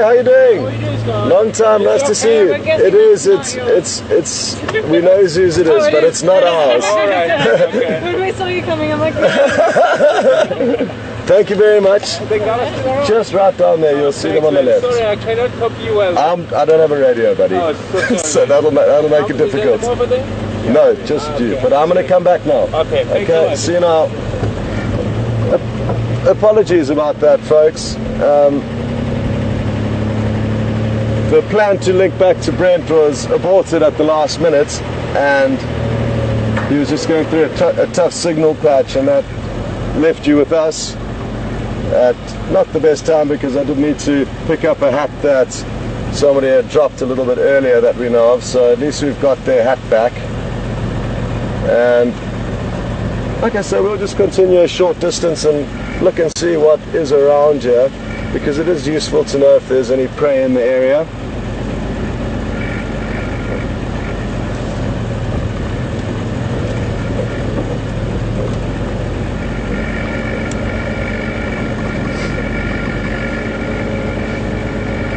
How you doing? Long time, nice to see you. It is, it's, we know whose it is, but it's not ours. When we saw you coming, I'm like... Thank you very much. Just right down there, you'll see them on the left. Sorry, I cannot copy you well. I don't have a radio, buddy. Oh, So that'll make it difficult. Over there? No, just you. But I'm going to come back now. Okay, thanks a lot. See you now. Apologies about that, folks. The plan to link back to Brent was aborted at the last minute, and he was just going through a tough signal patch, and that left you with us at not the best time, because I did need to pick up a hat that somebody had dropped a little bit earlier that we know of, so at least we've got their hat back. And like I said, we'll just continue a short distance and look and see what is around here, because it is useful to know if there's any prey in the area.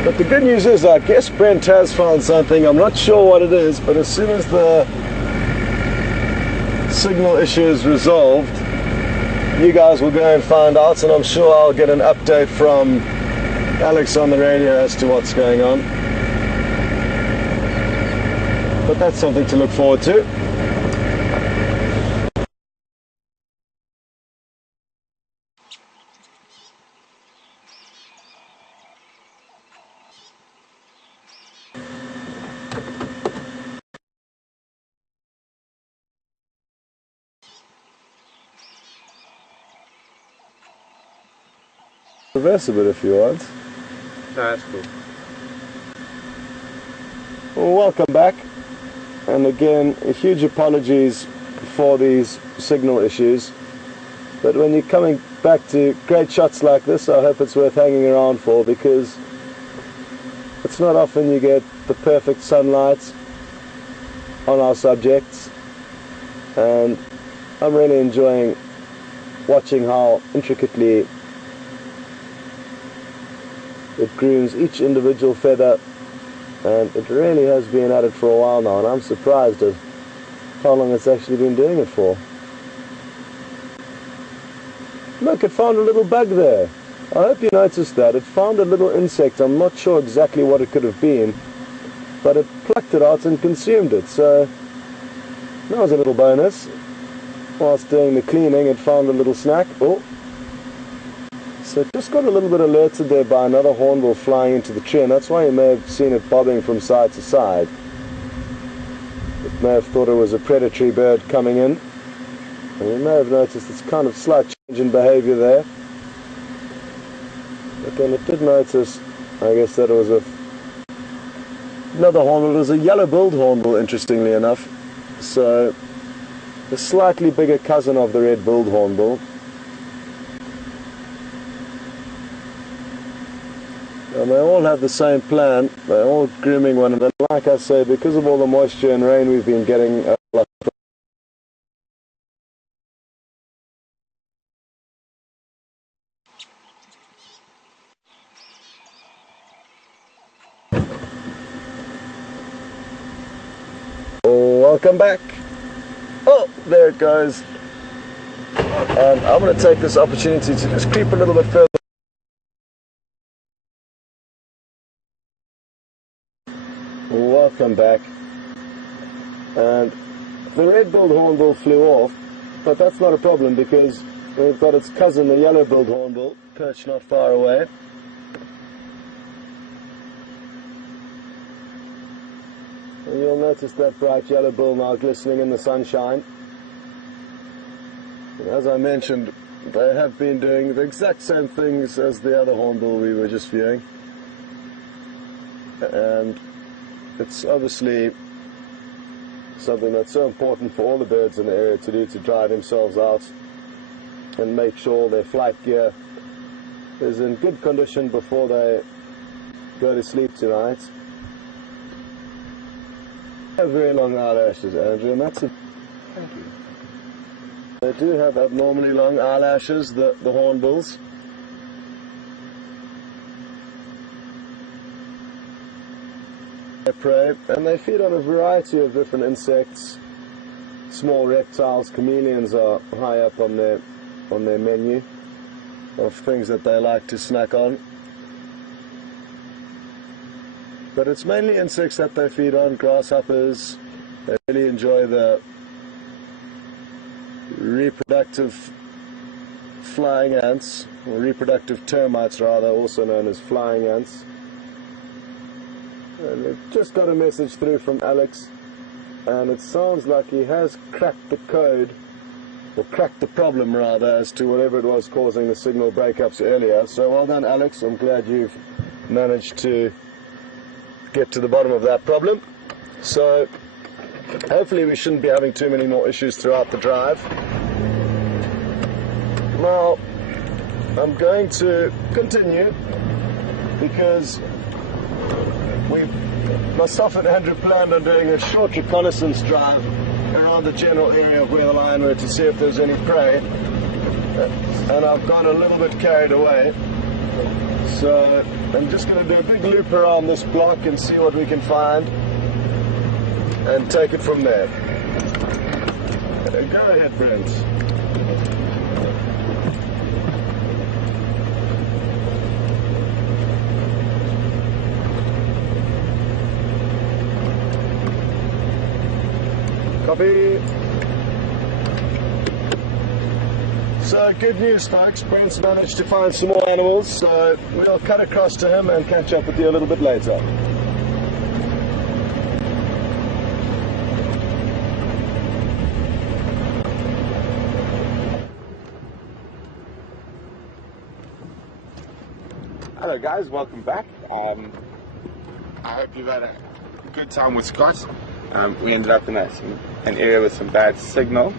But the good news is, I guess Brent has found something. I'm not sure what it is, but as soon as the signal issue is resolved, you guys will go and find out, and I'm sure I'll get an update from Alex on the radio as to what's going on. But that's something to look forward to. Reverse a bit if you want. No, that's cool. Well, welcome back, and again, huge apologies for these signal issues, but when you're coming back to great shots like this, I hope it's worth hanging around for, because it's not often you get the perfect sunlight on our subjects, and I'm really enjoying watching how intricately it grooms each individual feather, and it really has been at it for a while now, and I'm surprised at how long it's actually been doing it for. Look, it found a little bug there. I hope you noticed that. It found a little insect. I'm not sure exactly what it could have been, but it plucked it out and consumed it, so that was a little bonus. Whilst doing the cleaning, it found a little snack. Oh. So it just got a little bit alerted there by another hornbill flying into the tree, and that's why you may have seen it bobbing from side to side. It may have thought it was a predatory bird coming in, and you may have noticed it's kind of slight change in behavior there. But then it did notice, I guess, that it was another hornbill. It was a yellow-billed hornbill, interestingly enough. So a slightly bigger cousin of the red-billed hornbill. And they all have the same plan. They're all grooming one another. Like I say, because of all the moisture and rain we've been getting, Welcome back. Oh, there it goes. And I'm going to take this opportunity to just creep a little bit further. Welcome back. And the red-billed hornbill flew off, but that's not a problem because we've got its cousin, the yellow-billed hornbill, perched not far away. And you'll notice that bright yellow bill now glistening in the sunshine. And as I mentioned, they have been doing the exact same things as the other hornbill we were just viewing. And it's obviously something that's so important for all the birds in the area to do, to dry themselves out and make sure their flight gear is in good condition before they go to sleep tonight. They have very long eyelashes, Andrew, and that's a... Thank you. They do have abnormally long eyelashes, the hornbills. They prey, and they feed on a variety of different insects, small reptiles. Chameleons are high up on their menu of things that they like to snack on. But it's mainly insects that they feed on, grasshoppers. They really enjoy the reproductive flying ants, or reproductive termites rather, also known as flying ants. And we've just got a message through from Alex, and it sounds like he has cracked the code, or cracked the problem rather, as to whatever it was causing the signal breakups earlier. So well done, Alex. I'm glad you've managed to get to the bottom of that problem. So hopefully we shouldn't be having too many more issues throughout the drive. Now I'm going to continue because myself and Andrew planned on doing a short reconnaissance drive around the general area of where the lion were to see if there's any prey, and I've got a little bit carried away. So I'm just going to do a big loop around this block and see what we can find and take it from there. Go ahead, Brent. Copy. So good news, folks. Brent's managed to find some more animals, so we'll cut across to him and catch up with you a little bit later. Hello guys, welcome back. I hope you've had a good time with Scott. We ended up in an area with some bad signal,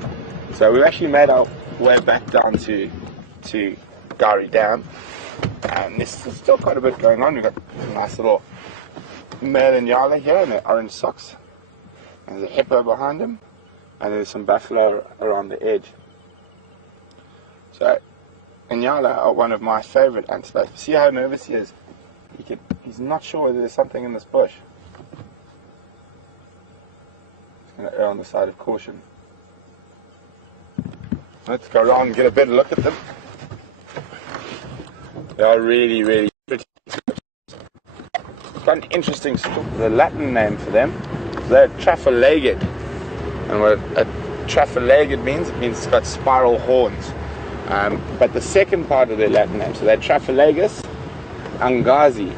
so we actually made our way back down to Gowrie Dam, and there's still quite a bit going on. We've got a nice little male Inyala here in the orange socks, and there's a hippo behind him, and there's some buffalo around the edge. So Inyala are one of my favorite antelopes. See how nervous he is? He's not sure whether there's something in this bush. He's going to err on the side of caution. Let's go around and get a better look at them. They are really, really pretty. Quite an interesting story. The Latin name for them, they're traffilegged. And what a traffilegged means, it means it's got spiral horns. But the second part of their Latin name, so they're Traphilegus angazi.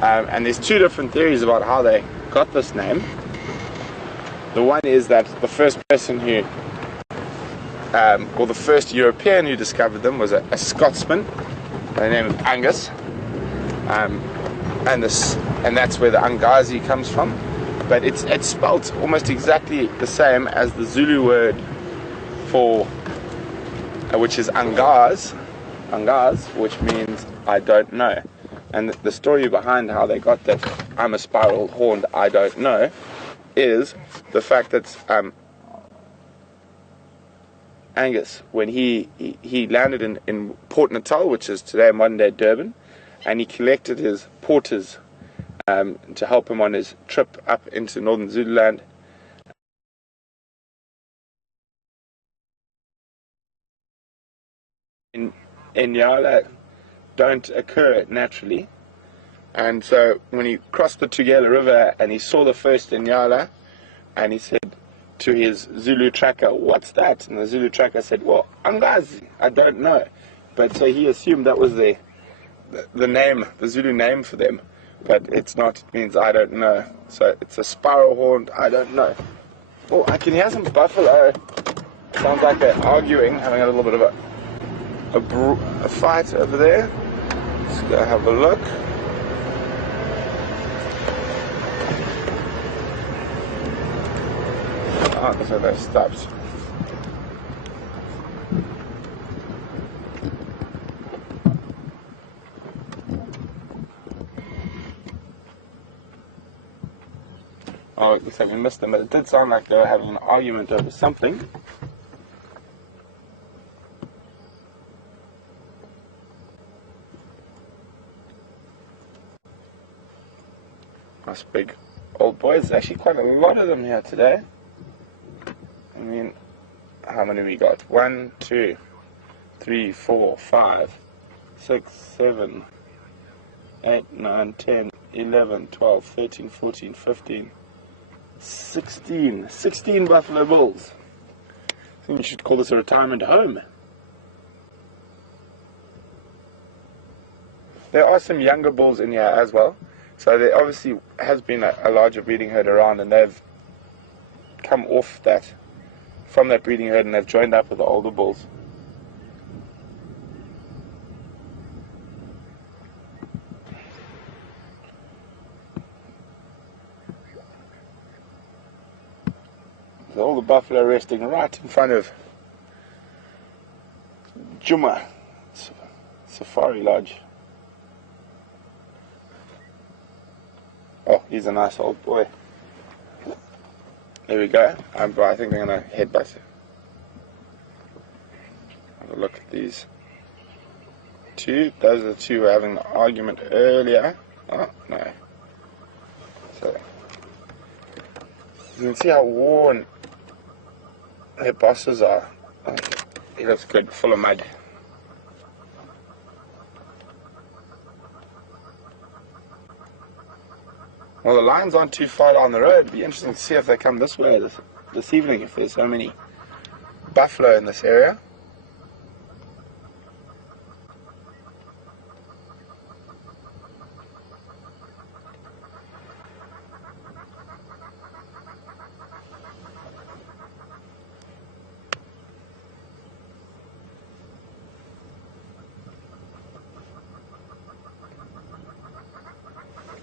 And there's two different theories about how they got this name. The one is that the first person who, or the first European who discovered them was a Scotsman by the name of Angus. And that's where the Angazi comes from. But it's spelt almost exactly the same as the Zulu word for, which is Angaz, which means I don't know. And the story behind how they got that I'm a spiral horned I don't know is the fact that Angus, when he landed in Port Natal, which is today modern day Durban, and he collected his porters to help him on his trip up into northern Zululand. Inyala don't occur naturally. And so when he crossed the Tugela River and he saw the first Inyala, and he said to his Zulu tracker, "What's that?" And the Zulu tracker said, "Well, angazi, I don't know." But so he assumed that was the name, the Zulu name for them. But it's not, it means I don't know. So it's a spiral horned, I don't know. Oh, I can hear some buffalo. Sounds like they're arguing, having a little bit of a fight over there. Let's go have a look. Oh, so they've stopped. Oh, it looks like we missed them, but it did sound like they were having an argument over something. Nice big old boys. There's actually quite a lot of them here today. I mean, how many we got? 1, 2, 3, 4, 5, 6, 7, 8, 9, 10, 11, 12, 13, 14, 15, 16. 16 buffalo bulls. I think you should call this a retirement home. There are some younger bulls in here as well. So there obviously has been a larger breeding herd around, and they've come off that, from that breeding herd, and they've joined up with the older bulls. So all the buffalo resting right in front of Djuma Safari Lodge. Oh, he's a nice old boy. There we go. I think I'm going to headbutt. Have a look at these two. Those are the two who were having an argument earlier. Oh, no. So, you can see how worn their bosses are. Oh, he looks good, full of mud. Well, the lions aren't too far down the road. It'd be interesting to see if they come this way this evening, if there's so many buffalo in this area.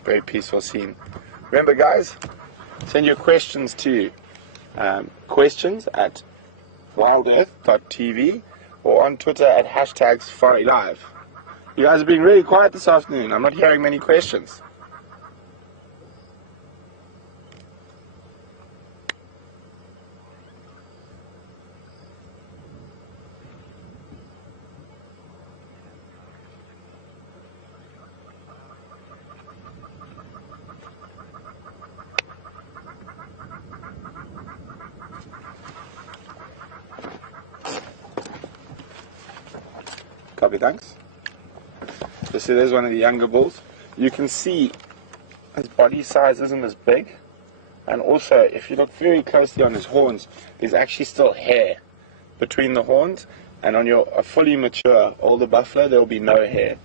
Very peaceful scene. Remember, guys, send your questions to questions at WildEarthTV or on Twitter at #SafariLive. You guys are being really quiet this afternoon. I'm not hearing many questions. Copy, thanks. So there's one of the younger bulls. You can see his body size isn't as big, and also if you look very closely on his horns, there's actually still hair between the horns, and on a fully mature older buffalo there will be no hair.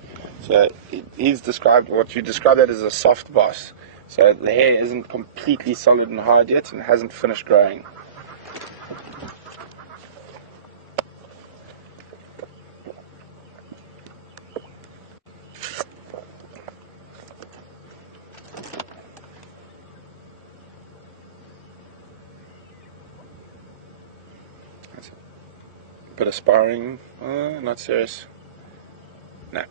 So he's described, what you describe that as a soft boss. So the hair isn't completely solid and hard yet and hasn't finished growing. Bit of sparring, not serious. No,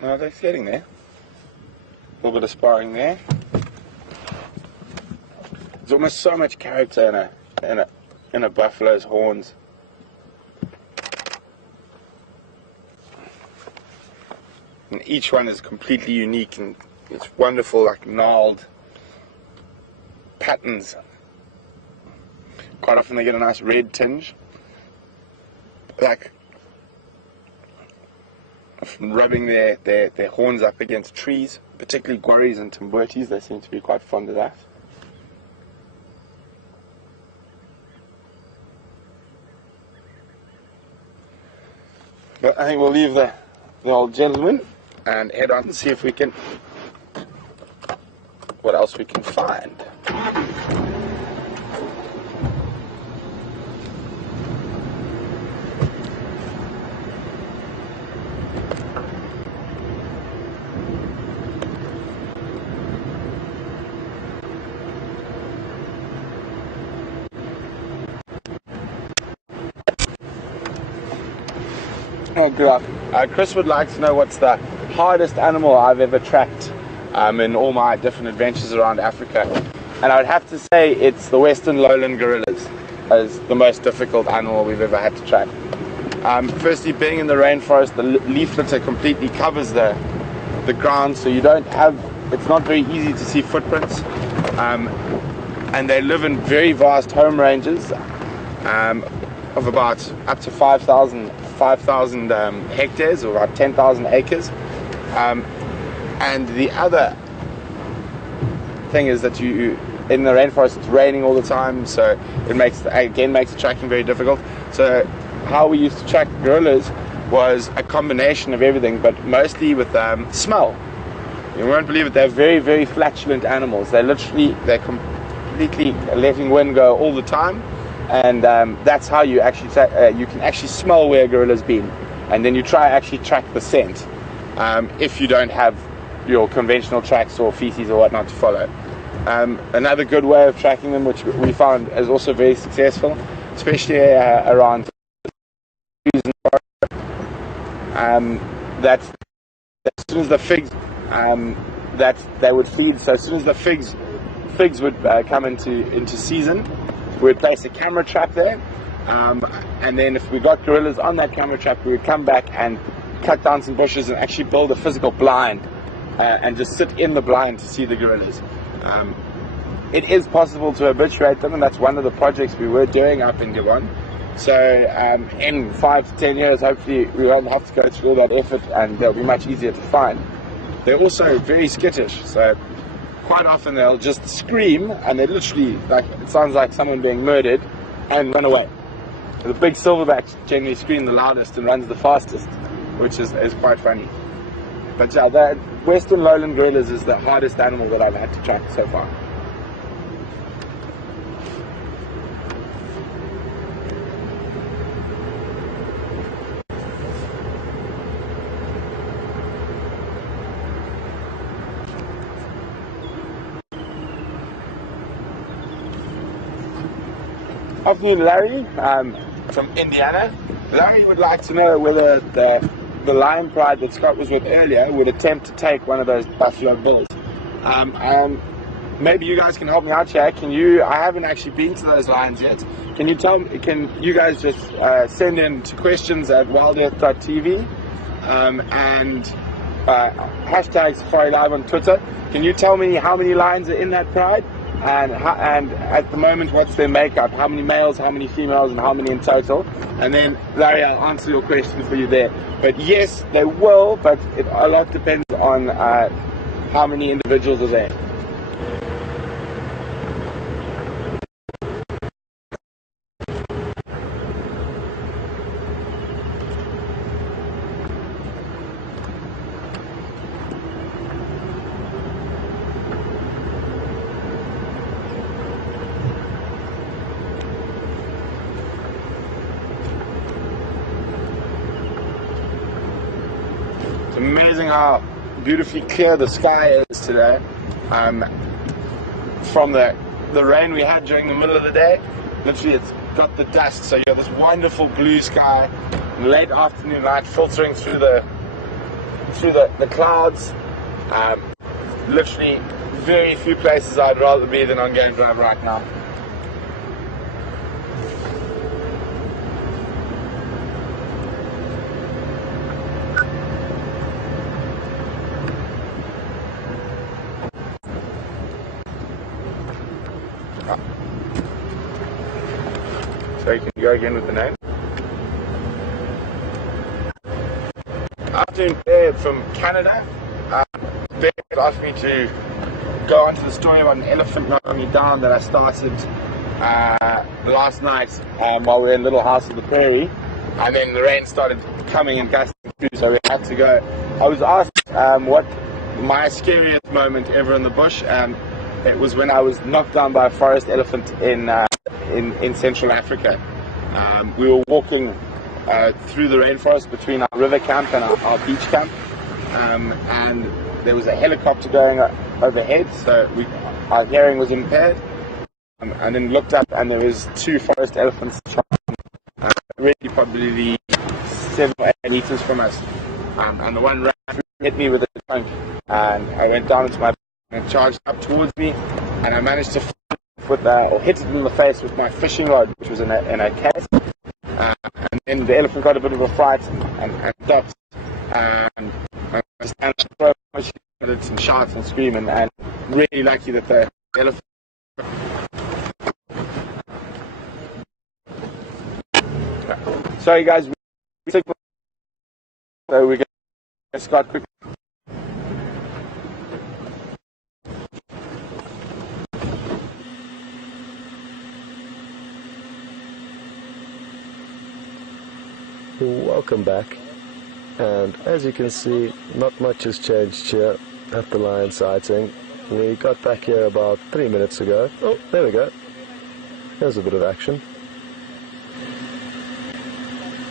they're getting there. A little bit of sparring there. There's almost so much character in a buffalo's horns. And each one is completely unique, and it's wonderful, like gnarled patterns. Quite often they get a nice red tinge. Like rubbing their horns up against trees, particularly gwaris and timbutis. They seem to be quite fond of that. But I think we'll leave the old gentleman and head on and see if we can, what else we can find. Oh, good. Chris would like to know what's the hardest animal I've ever tracked in all my different adventures around Africa. And I would have to say it's the western lowland gorillas as the most difficult animal we've ever had to track. Firstly, being in the rainforest, the leaf litter completely covers the ground, so you don't have, it's not very easy to see footprints. And they live in very vast home ranges of about up to 5,000 hectares, or about 10,000 acres. And the other thing is that in the rainforest it's raining all the time, so it makes the tracking very difficult. So how we used to track gorillas was a combination of everything, but mostly with smell. You won't believe it, they're very, very flatulent animals. They're completely letting wind go all the time. And that's how you actually you can actually smell where a gorilla's been, and then you try actually track the scent if you don't have your conventional tracks or feces or whatnot to follow. Another good way of tracking them, which we found is also very successful, especially around trees and that as soon as the figs that they would feed, so as soon as the figs would come into season, we'd place a camera trap there, and then if we got gorillas on that camera trap, we would come back and cut down some bushes and actually build a physical blind and just sit in the blind to see the gorillas. It is possible to habituate them, and that's one of the projects we were doing up in Gabon. So in 5 to 10 years, hopefully we won't have to go through all that effort, and they'll be much easier to find. They're also very skittish, so quite often they'll just scream, and they literally, like, it sounds like someone being murdered, and run away. The big silverbacks generally scream the loudest and runs the fastest, which is quite funny. But yeah, the western lowland gorillas is the hardest animal that I've had to track so far. Afternoon, Larry, from Indiana. Larry would like to know whether the lion pride that Scott was with earlier would attempt to take one of those buffalo bulls. Maybe you guys can help me out here. I haven't actually been to those lions yet. Can you guys just send in to questions at WildEarthTV and hashtag Safari Live on Twitter. Can you tell me how many lions are in that pride? And at the moment, what's their makeup? How many males, how many females, and how many in total? And then, Larry, I'll answer your question for you there. But yes, they will, but a lot depends on how many individuals are there. It's amazing how beautifully clear the sky is today. From the rain we had during the middle of the day, literally it's got the dust, so you have this wonderful blue sky, late afternoon light filtering through the clouds. Literally very few places I'd rather be than on Game Drive right now. So you can go again with the name. Up. from Canada. They asked me to go on to the story about an elephant knocking me down that I started last night while we were in Little House of the Prairie, and then the rain started coming and gusting through, so we had to go. I was asked what my scariest moment ever in the bush. It was when I was knocked down by a forest elephant in Central Africa. We were walking through the rainforest between our river camp and our beach camp, and there was a helicopter going overhead, so our hearing was impaired, and then looked up and there was 2 forest elephants really probably 7 or 8 meters from us, and the one ran through, hit me with a trunk, and I went down into my and charged up towards me, and I managed to hit it in the face with my fishing rod, which was in a case, and then the elephant got a bit of a fright and stopped, and I stand up and shout and scream, and really lucky that the elephant. Sorry guys, so we're going to start quickly. Welcome back, and as you can see, not much has changed here at the lion sighting. We got back here about 3 minutes ago. Oh, there we go. There's a bit of action.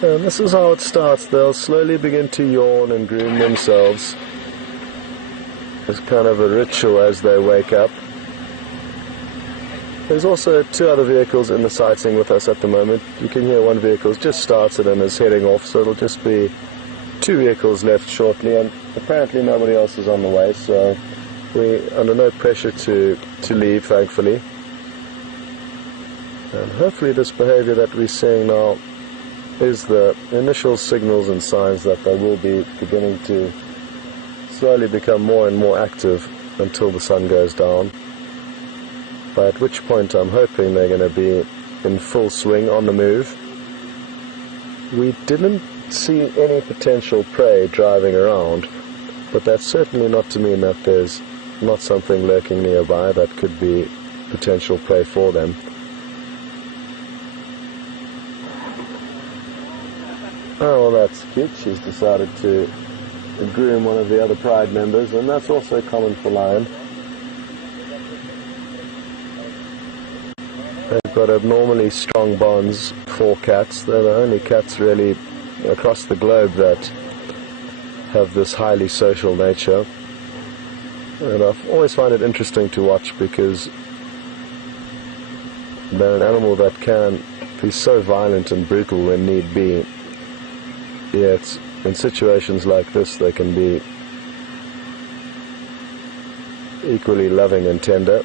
And this is how it starts. They'll slowly begin to yawn and groom themselves. It's kind of a ritual as they wake up. There's also 2 other vehicles in the sighting with us at the moment. You can hear one vehicle just started and is heading off, so it'll just be 2 vehicles left shortly, and apparently nobody else is on the way, so we're under no pressure to leave, thankfully. And hopefully this behavior that we're seeing now is the initial signals and signs that they will be beginning to slowly become more and more active until the sun goes down. At which point I'm hoping they're going to be in full swing on the move. We didn't see any potential prey driving around, but that's certainly not to mean that there's not something lurking nearby that could be potential prey for them. Oh, well, that's cute. She's decided to groom one of the other pride members, and that's also common for lion. They've got abnormally strong bonds for cats. They're the only cats really across the globe that have this highly social nature. And I've always found it interesting to watch because they're an animal that can be so violent and brutal when need be. Yet in situations like this they can be equally loving and tender.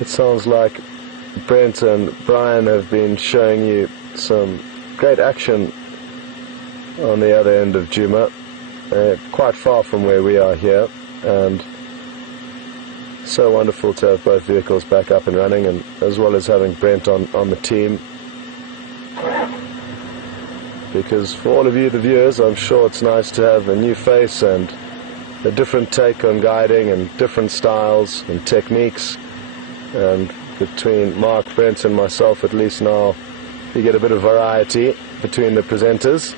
It sounds like Brent and Brian have been showing you some great action on the other end of Djuma, quite far from where we are here, and so wonderful to have both vehicles back up and running, and as well as having Brent on the team, because for all of you the viewers, I'm sure it's nice to have a new face and a different take on guiding and different styles and techniques. And between Mark, Brent and myself, at least now, you get a bit of variety between the presenters.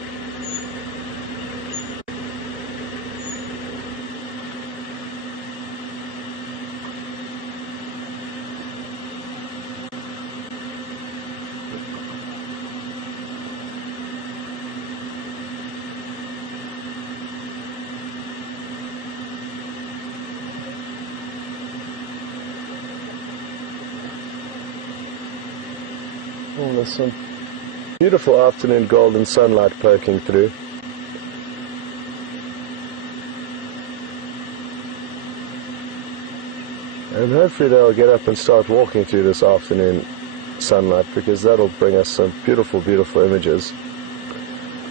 Oh, there's some beautiful afternoon golden sunlight poking through. And hopefully they'll get up and start walking through this afternoon sunlight, because that'll bring us some beautiful, beautiful images.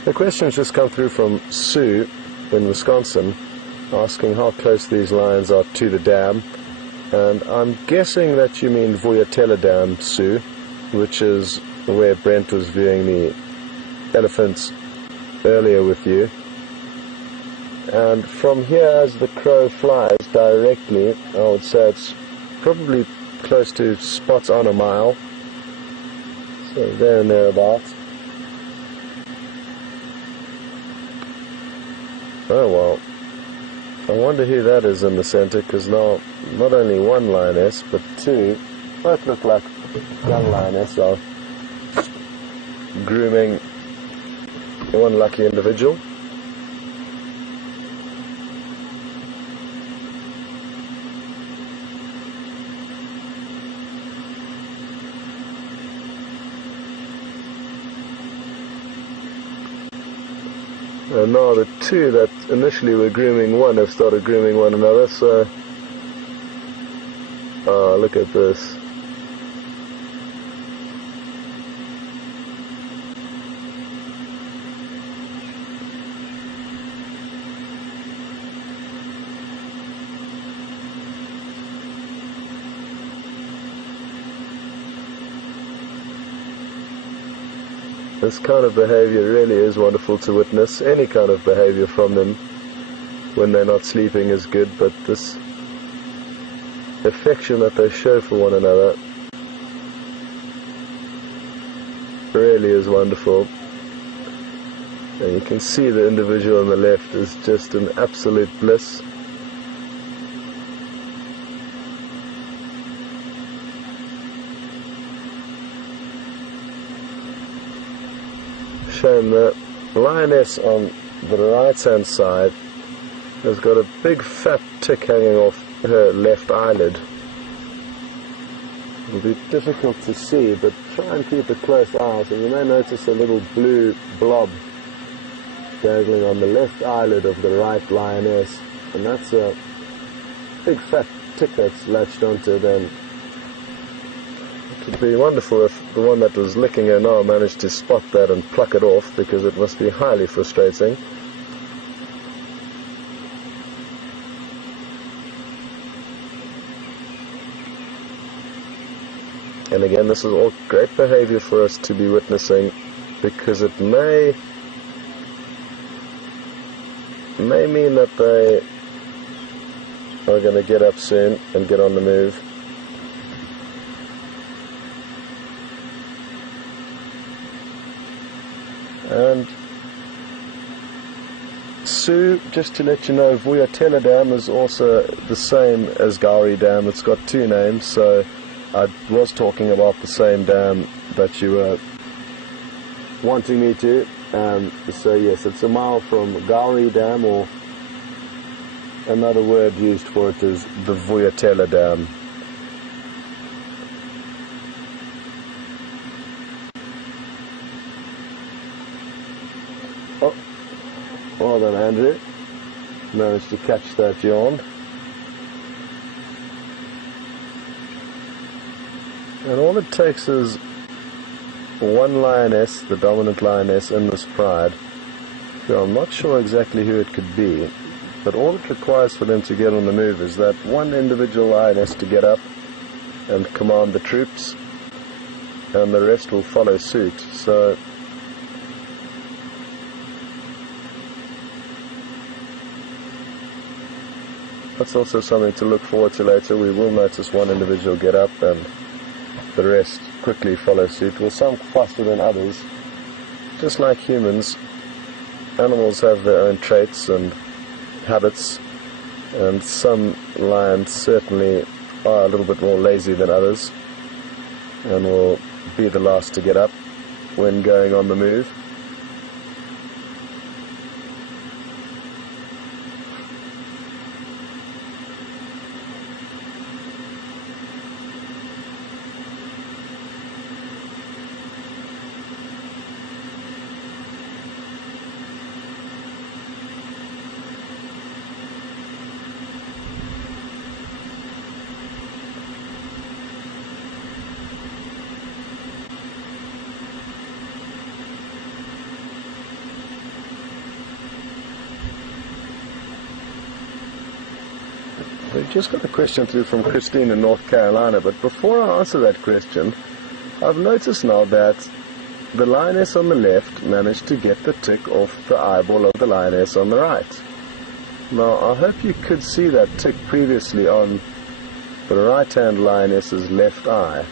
The question's just come through from Sue in Wisconsin. asking how close these lions are to the dam, and I'm guessing that you mean Vuyatela Dam, Sue, which is where Brent was viewing the elephants earlier with you. And from here, as the crow flies directly, I would say it's probably close to spots on a mile, so there and thereabouts. Oh well, I wonder who that is in the center, because now not only one lioness but two, both look like young lioness, are grooming one lucky individual. And now the two that initially were grooming one have started grooming one another, so... Oh, look at this. This kind of behavior really is wonderful to witness. Any kind of behavior from them when they're not sleeping is good, but this affection that they show for one another really is wonderful. And you can see the individual on the left is just in absolute bliss. Shame the lioness on the right hand side has got a big fat tick hanging off her left eyelid. It'll be difficult to see, but try and keep a close eye, and you may notice a little blue blob dangling on the left eyelid of the right lioness, and that's a big fat tick that's latched onto it. And it would be wonderful if the one that was licking her now managed to spot that and pluck it off, because it must be highly frustrating. And again, this is all great behavior for us to be witnessing, because it may mean that they are going to get up soon and get on the move. And Sue, just to let you know, Vuyatela Dam is also the same as Gauri Dam. It's got two names, so I was talking about the same dam that you were wanting me to. So yes, it's a mile from Gauri Dam, or another word used for it is the Vuyatela Dam. Oh, well done, Andrew. Managed to catch that yawn. And all it takes is one lioness, the dominant lioness in this pride, who I'm not sure exactly who it could be, but all it requires for them to get on the move is that one individual lioness to get up and command the troops, and the rest will follow suit. So that's also something to look forward to later. We will notice one individual get up and the rest quickly follow suit. Well, some faster than others. Just like humans, animals have their own traits and habits, and some lions certainly are a little bit more lazy than others and will be the last to get up when going on the move. We've just got a question through from Christine in North Carolina, but before I answer that question, I've noticed now that the lioness on the left managed to get the tick off the eyeball of the lioness on the right. Now, I hope you could see that tick previously on the right-hand lioness's left eye,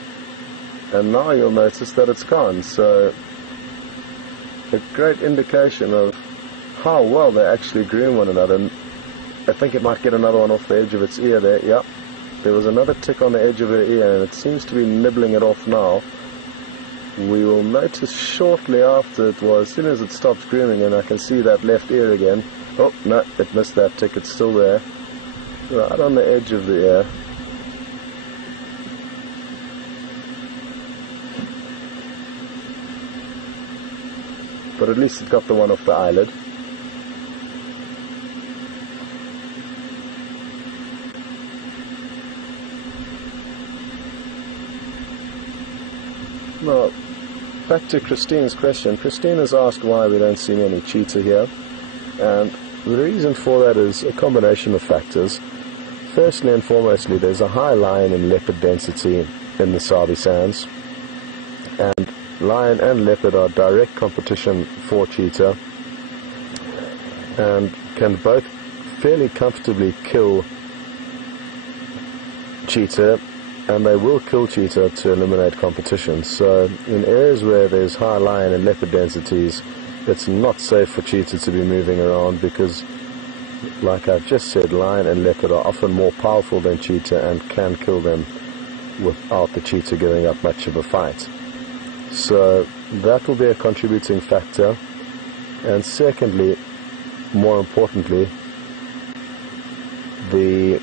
and now you'll notice that it's gone. So, a great indication of how well they actually groom one another. And I think it might get another one off the edge of its ear there. Yep, there was another tick on the edge of her ear, and it seems to be nibbling it off now. We will notice shortly after it was, as soon as it stops grooming, and I can see that left ear again. Oh, no, it missed that tick, it's still there. Right on the edge of the ear. But at least it got the one off the eyelid. Now, back to Christine's question. Christine has asked why we don't see any cheetah here, and the reason for that is a combination of factors. Firstly and foremostly, there's a high lion and leopard density in the Sabi Sands, and lion and leopard are direct competition for cheetah and can both fairly comfortably kill cheetah, and they will kill cheetah to eliminate competition. So in areas where there's high lion and leopard densities, it's not safe for cheetah to be moving around because, like I've just said, lion and leopard are often more powerful than cheetah and can kill them without the cheetah giving up much of a fight. So that will be a contributing factor. And secondly, more importantly, the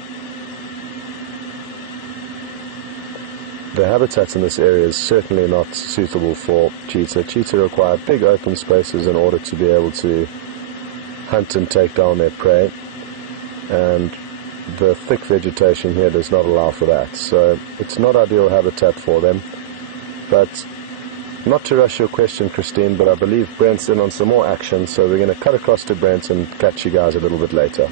habitat in this area is certainly not suitable for cheetah. Cheetah require big open spaces in order to be able to hunt and take down their prey, and the thick vegetation here does not allow for that. So it's not ideal habitat for them. But not to rush your question, Christine, but I believe Brent's in on some more action, so we're going to cut across to Brent and catch you guys a little bit later.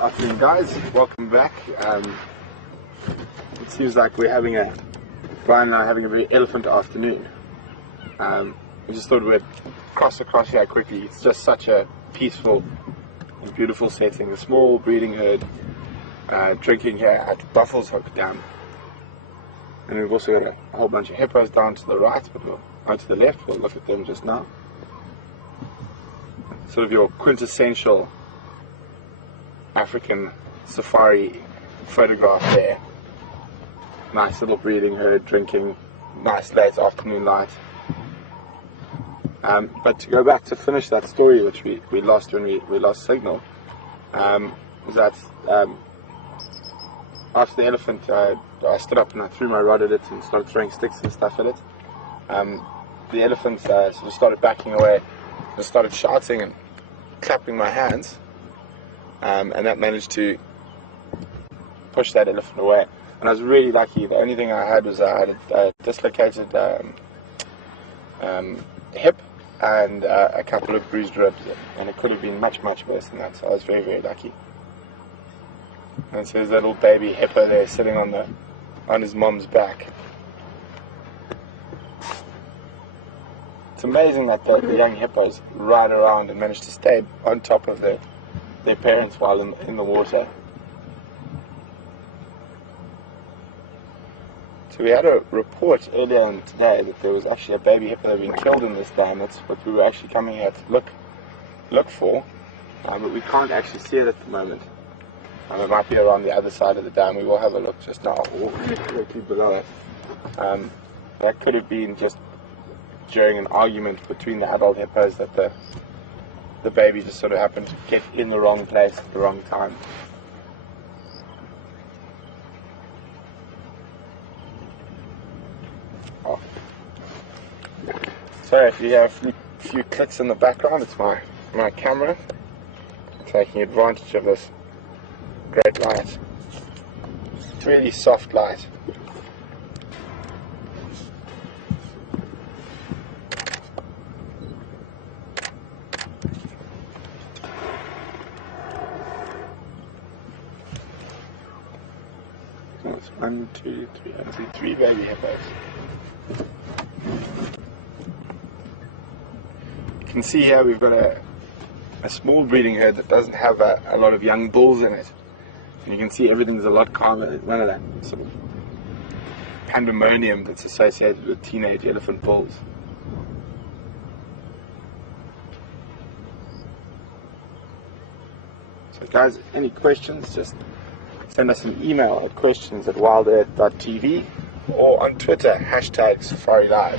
Afternoon, guys. Welcome back. It seems like we're having Brian and I are having a very elephant afternoon. We just thought we'd cross across here quickly. It's just such a peaceful and beautiful setting. A small breeding herd drinking here at Buffalo's Hook Dam. And we've also got a whole bunch of hippos down to the right, but we'll go to the left. We'll look at them just now. Sort of your quintessential African safari photograph there. Nice little breeding herd drinking, nice late afternoon light. But to go back to finish that story which we lost when we lost signal, was that after the elephant, I stood up and I threw my rod at it and started throwing sticks and stuff at it. The elephant sort of started backing away and started shouting and clapping my hands, and that managed to push that elephant away. And I was really lucky. The only thing I had was I had a dislocated hip and a couple of bruised ribs, and it could have been much worse than that. So I was very lucky. And so there's a little baby hippo there sitting on his mom's back. It's amazing that the young hippos ride around and manage to stay on top of their parents while in the water. So we had a report earlier on today that there was actually a baby hippo that had been killed in this dam. That's what we were actually coming here to look for, but we can't actually see it at the moment. It might be around the other side of the dam. We will have a look just now, or directly below it. That could have been just during an argument between the adult hippos that the baby just sort of happened to get in the wrong place at the wrong time. Oh. So if you have a few clicks in the background, it's my camera taking advantage of this great light. It's really soft light. 1, 2, 3, I see 3 baby hippos. You can see here we've got a small breeding herd that doesn't have a lot of young bulls in it. And you can see everything's a lot calmer. None of that sort of pandemonium that's associated with teenage elephant bulls. So guys, any questions, just send us an email at questions@wildearth.tv or on Twitter, #SafariLive.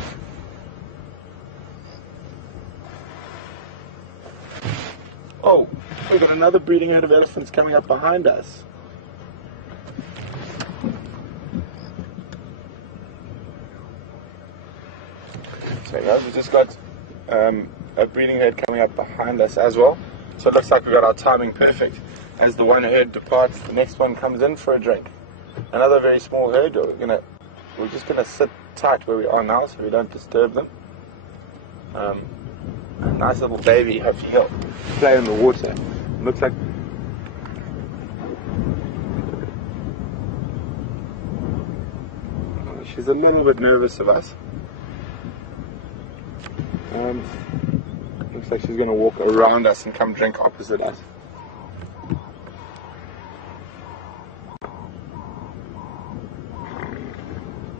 Oh, we've got another breeding herd of elephants coming up behind us. So yeah, we just got a breeding herd coming up behind us as well. So it looks like we got our timing perfect. As the one herd departs, the next one comes in for a drink. Another very small herd. We're just gonna sit tight where we are now, so we don't disturb them. A nice little baby. Hopefully he'll play in the water. Looks like she's a little bit nervous of us. Looks like she's going to walk around us and come drink opposite us.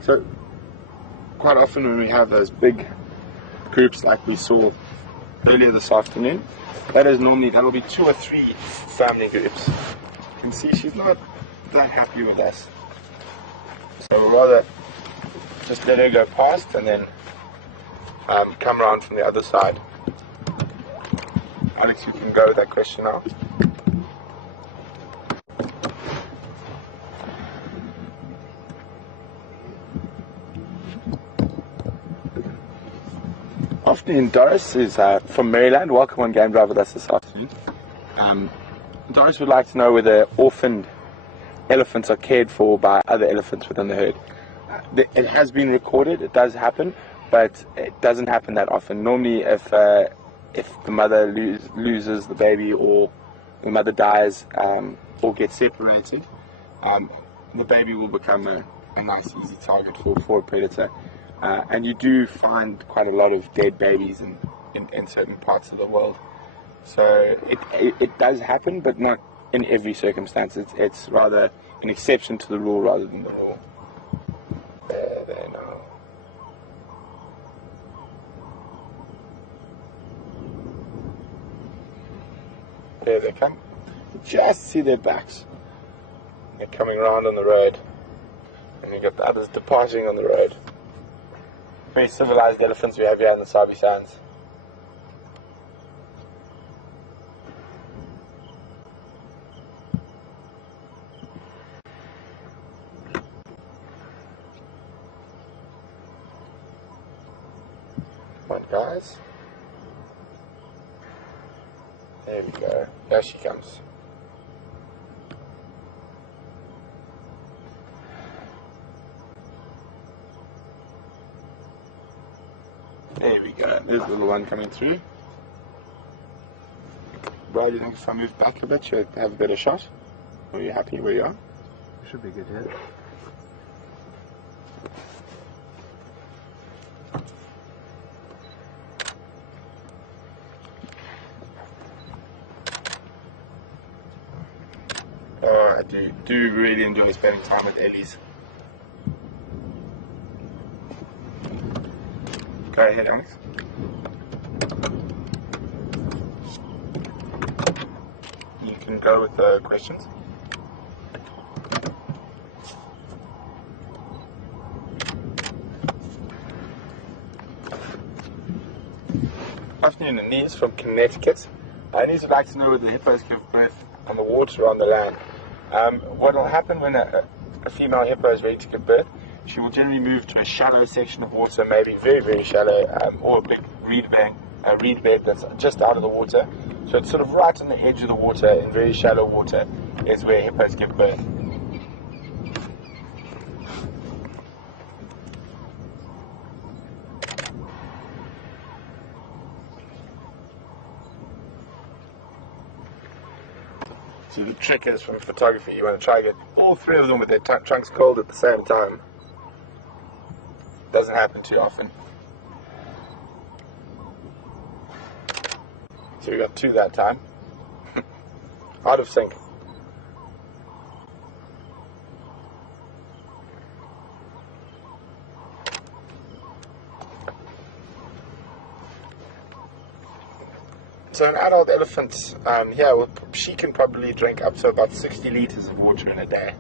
So, quite often when we have those big groups like we saw earlier this afternoon, that'll be 2 or 3 family groups. You can see she's not that happy with us. So we'll rather just let her go past and then come around from the other side. Alex, you can go with that question now. Afternoon, Doris is from Maryland. Welcome on Game Drive with us this afternoon. Doris would like to know whether orphaned elephants are cared for by other elephants within the herd. It has been recorded, it does happen, but it doesn't happen that often. Normally if the mother loses the baby or the mother dies or gets separated, the baby will become a nice easy target for a predator. And you do find quite a lot of dead babies in certain parts of the world. So it does happen, but not in every circumstance. It's rather an exception to the rule rather than the rule. There now. There they come. Just see their backs. They're coming around on the road. And you've got the others departing on the road. Very civilized elephants we have here in the Sabi Sands. Come on, guys. There we go. There she comes. There we go. There's the little one coming through. Brad, you think if I move back a bit, you'll have a better shot? Are you happy where you are? Should be good, yeah. I do really enjoy spending time with Ellies. Go ahead, Alex. You can go with the questions. Afternoon, Anise from Connecticut. Anise would like to know whether the hippos give birth on the water or on the land. What will happen when a female hippo is ready to give birth? She will generally move to a shallow section of water, maybe very, very shallow, or a big reed bed that's just out of the water. So it's sort of right on the edge of the water, in very shallow water, is where hippos give birth. So the trick is from photography, you want to try and get all three of them with their trunks cold at the same time. Doesn't happen too often. So we got 2 that time. Out of sync. So an adult elephant, well, she can probably drink up to about 60 liters of water in a day.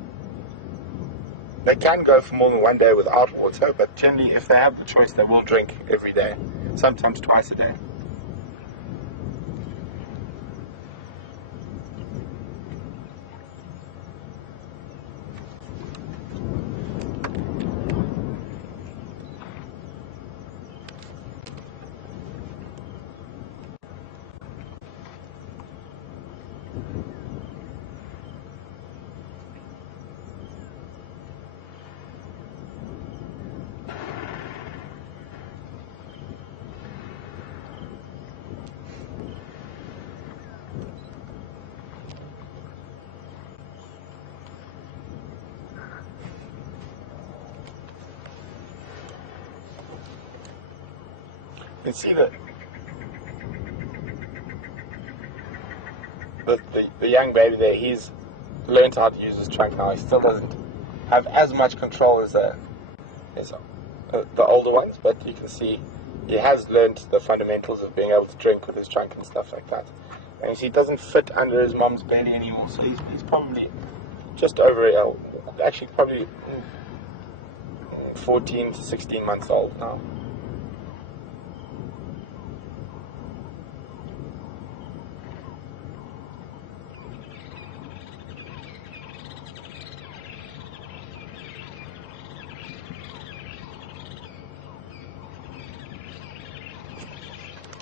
They can go for more than 1 day without water, but generally if they have the choice, they will drink every day, sometimes twice a day. You can see that the young baby there, he's learned how to use his trunk now. He still doesn't have as much control as the older ones, but you can see he has learned the fundamentals of being able to drink with his trunk and stuff like that. And you see, he doesn't fit under his mom's belly anymore, so he's probably just over, actually probably 14 to 16 months old now.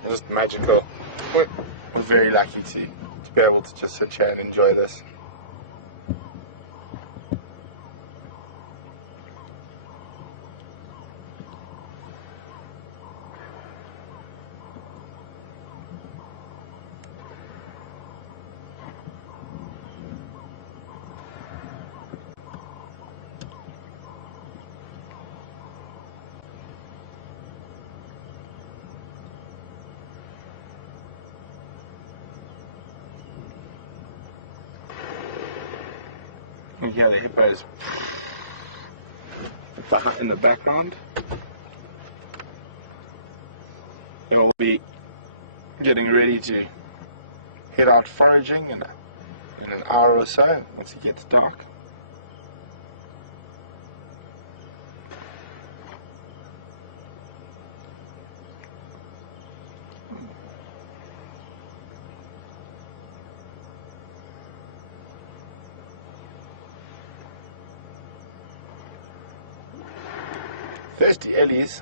Just magical. We're very lucky to be able to just sit here and enjoy this. And here the hippos in the background. They will be getting ready to head out foraging in an hour or so once it gets dark. Thirsty Ellies.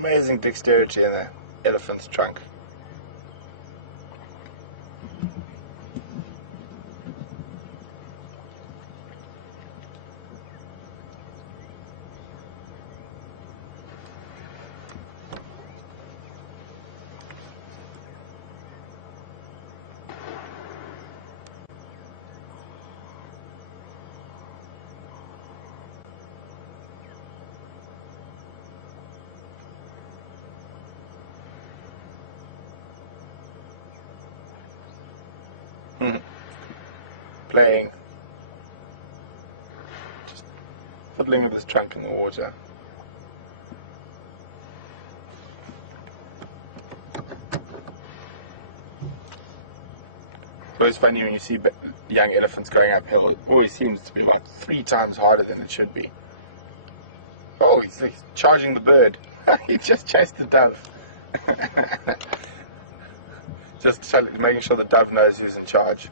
Amazing dexterity in the elephant's trunk. Playing, just fiddling with his trunk in the water. But it's funny when you see young elephants going uphill, it always seems to be about 3 times harder than it should be. Oh, he's charging the bird. He just chased the dove. Just making sure the dove knows who's in charge.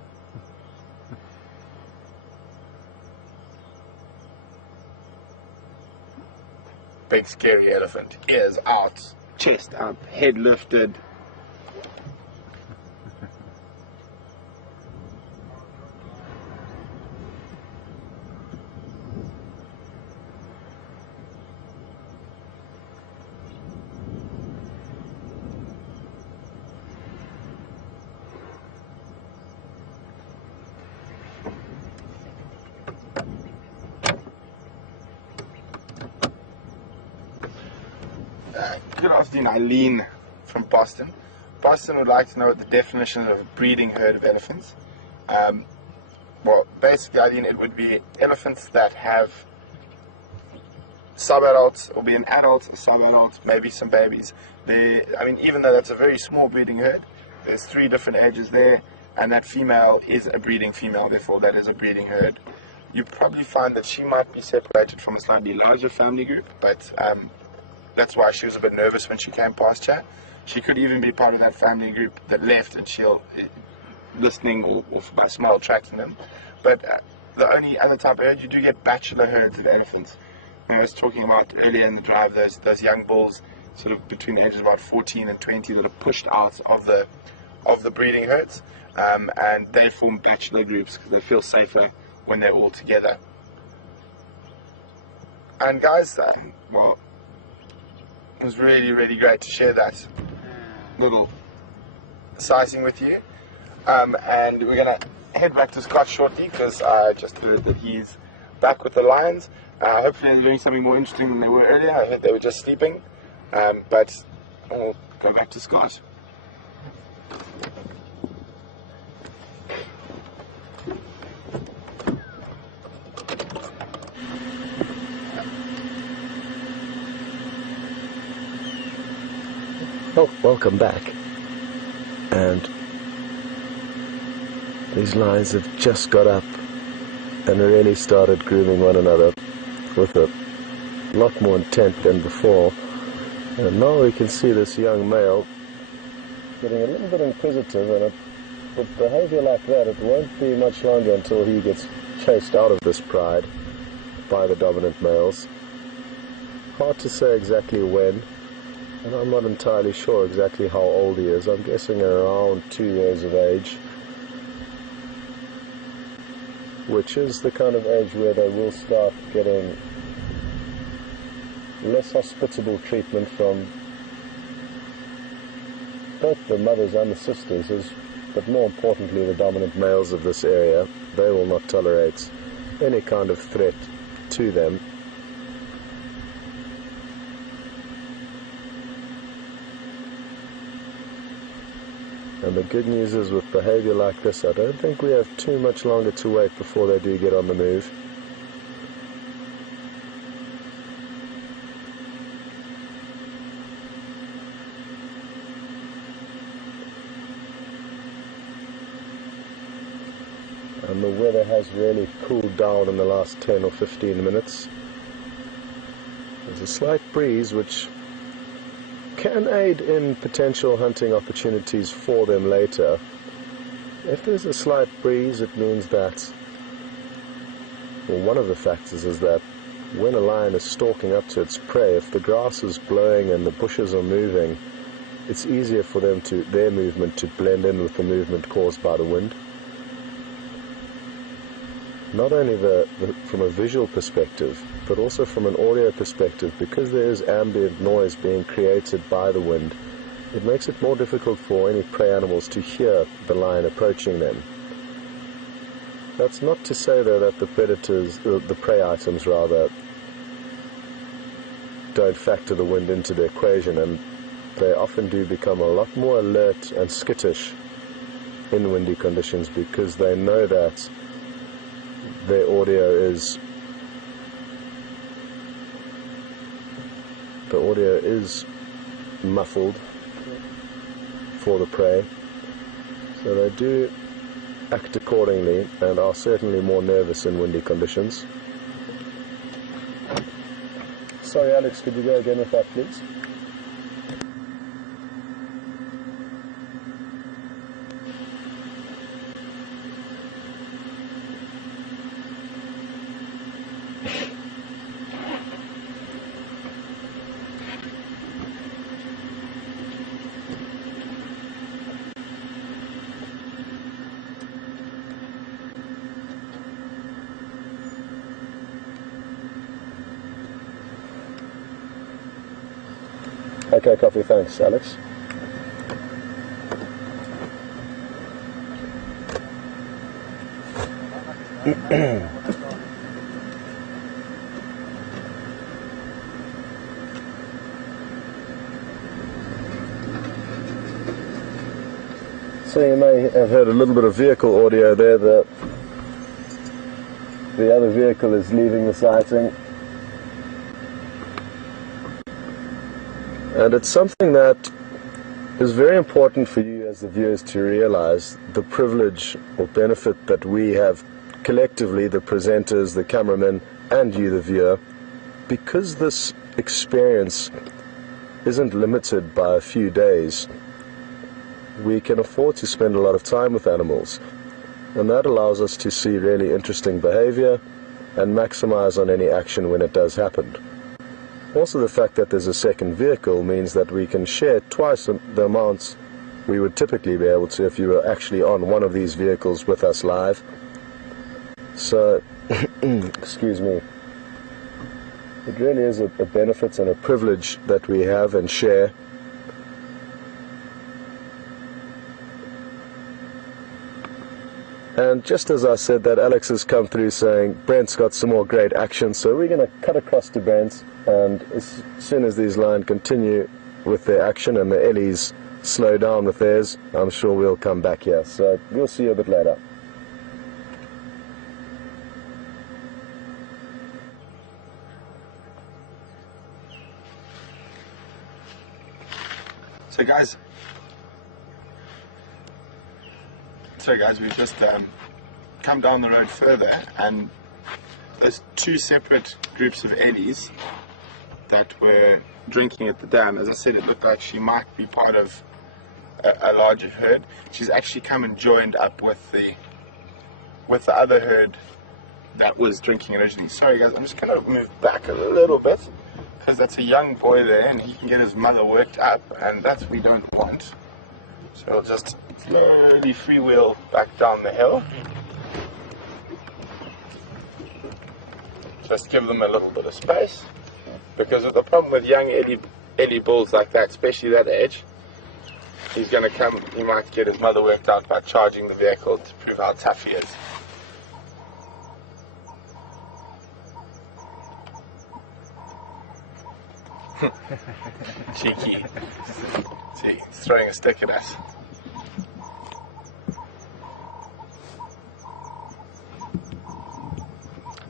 big scary elephant. Ears out, chest up, head lifted. Good afternoon, Eileen from Boston. Boston would like to know what the definition of a breeding herd of elephants. Well, basically, Eileen, it would be elephants that have sub-adults, or be an adult, a sub-adult, maybe some babies. Even though that's a very small breeding herd, there's 3 different ages there, and that female is a breeding female, therefore that is a breeding herd. You probably find that she might be separated from a slightly larger family group, but that's why she was a bit nervous when she came past here. She could even be part of that family group that left, and she'll listening or by smell tracking them. But the only other type of herd, you do get bachelor herds of elephants. I was talking about earlier in the drive, those young bulls, sort of between the ages of about 14 and 20, that are pushed out of the breeding herds, and they form bachelor groups because they feel safer when they're all together. And guys, well, it was really, really great to share that little sizing with you. And we're going to head back to Scott shortly because I just heard that he's back with the lions. Hopefully they're doing something more interesting than they were earlier. I heard they were just sleeping. But we'll go back to Scott. Oh, welcome back. And these lions have just got up and really started grooming one another with a lot more intent than before. And now we can see this young male getting a little bit inquisitive, and with behavior like that, it won't be much longer until he gets chased out of this pride by the dominant males. Hard to say exactly when. And I'm not entirely sure exactly how old he is. I'm guessing around 2 years of age, which is the kind of age where they will start getting less hospitable treatment from both the mothers and the sisters, but more importantly the dominant males of this area. They will not tolerate any kind of threat to them. And the good news is, with behavior like this, I don't think we have too much longer to wait before they do get on the move. And the weather has really cooled down in the last 10 or 15 minutes. There's a slight breeze which can aid in potential hunting opportunities for them later. If there's a slight breeze, it means that, well, one of the factors is that when a lion is stalking up to its prey, if the grass is blowing and the bushes are moving, it's easier for their movement to blend in with the movement caused by the wind. Not only from a visual perspective, but also from an audio perspective, because there is ambient noise being created by the wind, it makes it more difficult for any prey animals to hear the lion approaching them. That's not to say, though, that the predators, the prey items rather, don't factor the wind into the equation, and they often do become a lot more alert and skittish in windy conditions, because they know that their audio is muffled for the prey, so they do act accordingly and are certainly more nervous in windy conditions. Sorry, Alex, could you go again with that, please? Okay, copy. Thanks, Alex. So you may have heard a little bit of vehicle audio there. The other vehicle is leaving the sighting. And it's something that is very important for you as the viewers to realize the privilege or benefit that we have collectively, the presenters, the cameramen, and you, the viewer, because this experience isn't limited by a few days. We can afford to spend a lot of time with animals, and that allows us to see really interesting behavior and maximize on any action when it does happen. Also, the fact that there's a second vehicle means that we can share twice the amounts we would typically be able to if you were actually on one of these vehicles with us live. So, excuse me, it really is a benefit and a privilege that we have and share. And just as I said that, Alex has come through saying Brent's got some more great action, so we're going to cut across to Brent, and as soon as these lions continue with their action and the Ellies slow down with theirs, I'm sure we'll come back here. So we'll see you a bit later. So guys, we've just come down the road further, and there's two separate groups of Eddies that were drinking at the dam. As I said, it looked like she might be part of a larger herd. She's actually come and joined up with the other herd that was drinking originally. Sorry guys, I'm just going to move back a little bit, because that's a young boy there and he can get his mother worked up, and that's what we don't want. So we'll just slowly freewheel back down the hill. Just give them a little bit of space, because the problem with young Eddie bulls like that, especially that age, he's going to come, he might get his mother worked out by charging the vehicle to prove how tough he is. Cheeky. See, he's throwing a stick at us.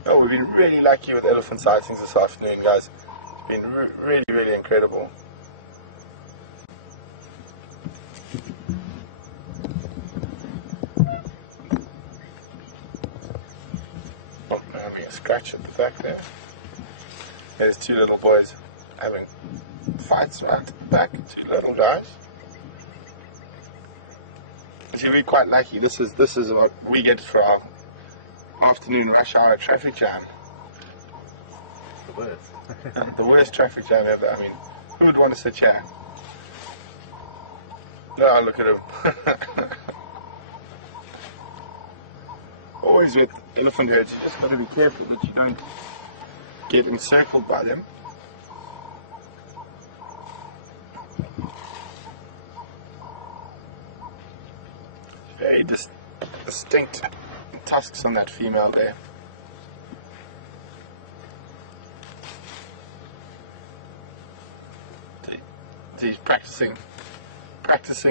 Oh, we've been really lucky with elephant sightings this afternoon, guys. It's been really, really incredible. Oh, I'm having a scratch at the back there. There's two little boys having fights around the back, two little guys. See, we're quite lucky. This is what we get for our afternoon rush hour traffic jam. The worst. The worst traffic jam ever. I mean, who would want to sit here? No, look at him. Always with elephant herds, you just got to be careful that you don't get encircled by them. Very distinct tusks on that female there. He's practicing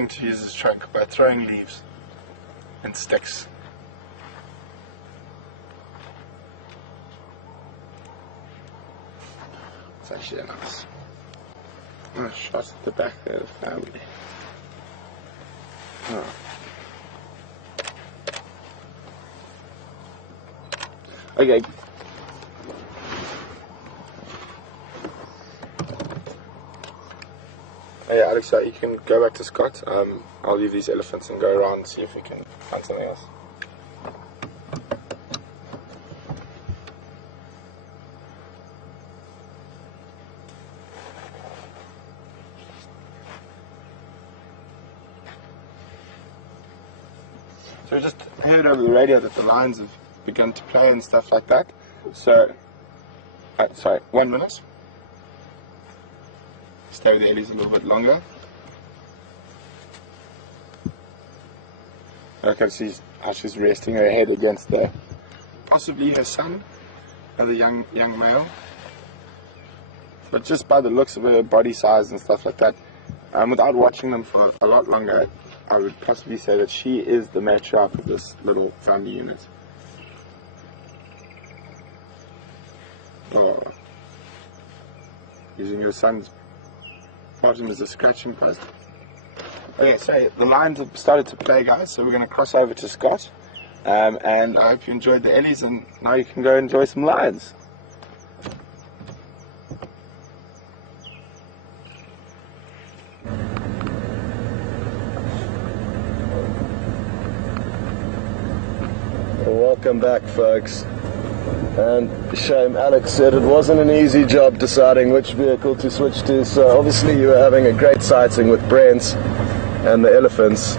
to use his trunk by throwing leaves and sticks. It's actually a nice shot at the back there of the family. Oh. Okay. Yeah, Alex, you can go back to Scott. I'll leave these elephants and go around and see if we can find something else. So we just heard over the radio that the lions have begun to play and stuff like that. So, sorry, 1 minute. stay with the Ellies a little bit longer. Okay, see how she's resting her head against the, possibly her son, as a young male. But just by the looks of her body size and stuff like that, without watching them for a lot longer, I would possibly say that she is the matriarch of this little family unit. Oh. Using your son's bottom as a scratching post. Okay, so the lions have started to play, guys, so we're going to cross over to Scott. And I hope you enjoyed the Ellies, and now you can go enjoy some lions. Welcome back, folks. And shame Alex said it wasn't an easy job deciding which vehicle to switch to, so obviously you were having a great sighting with Brent and the elephants,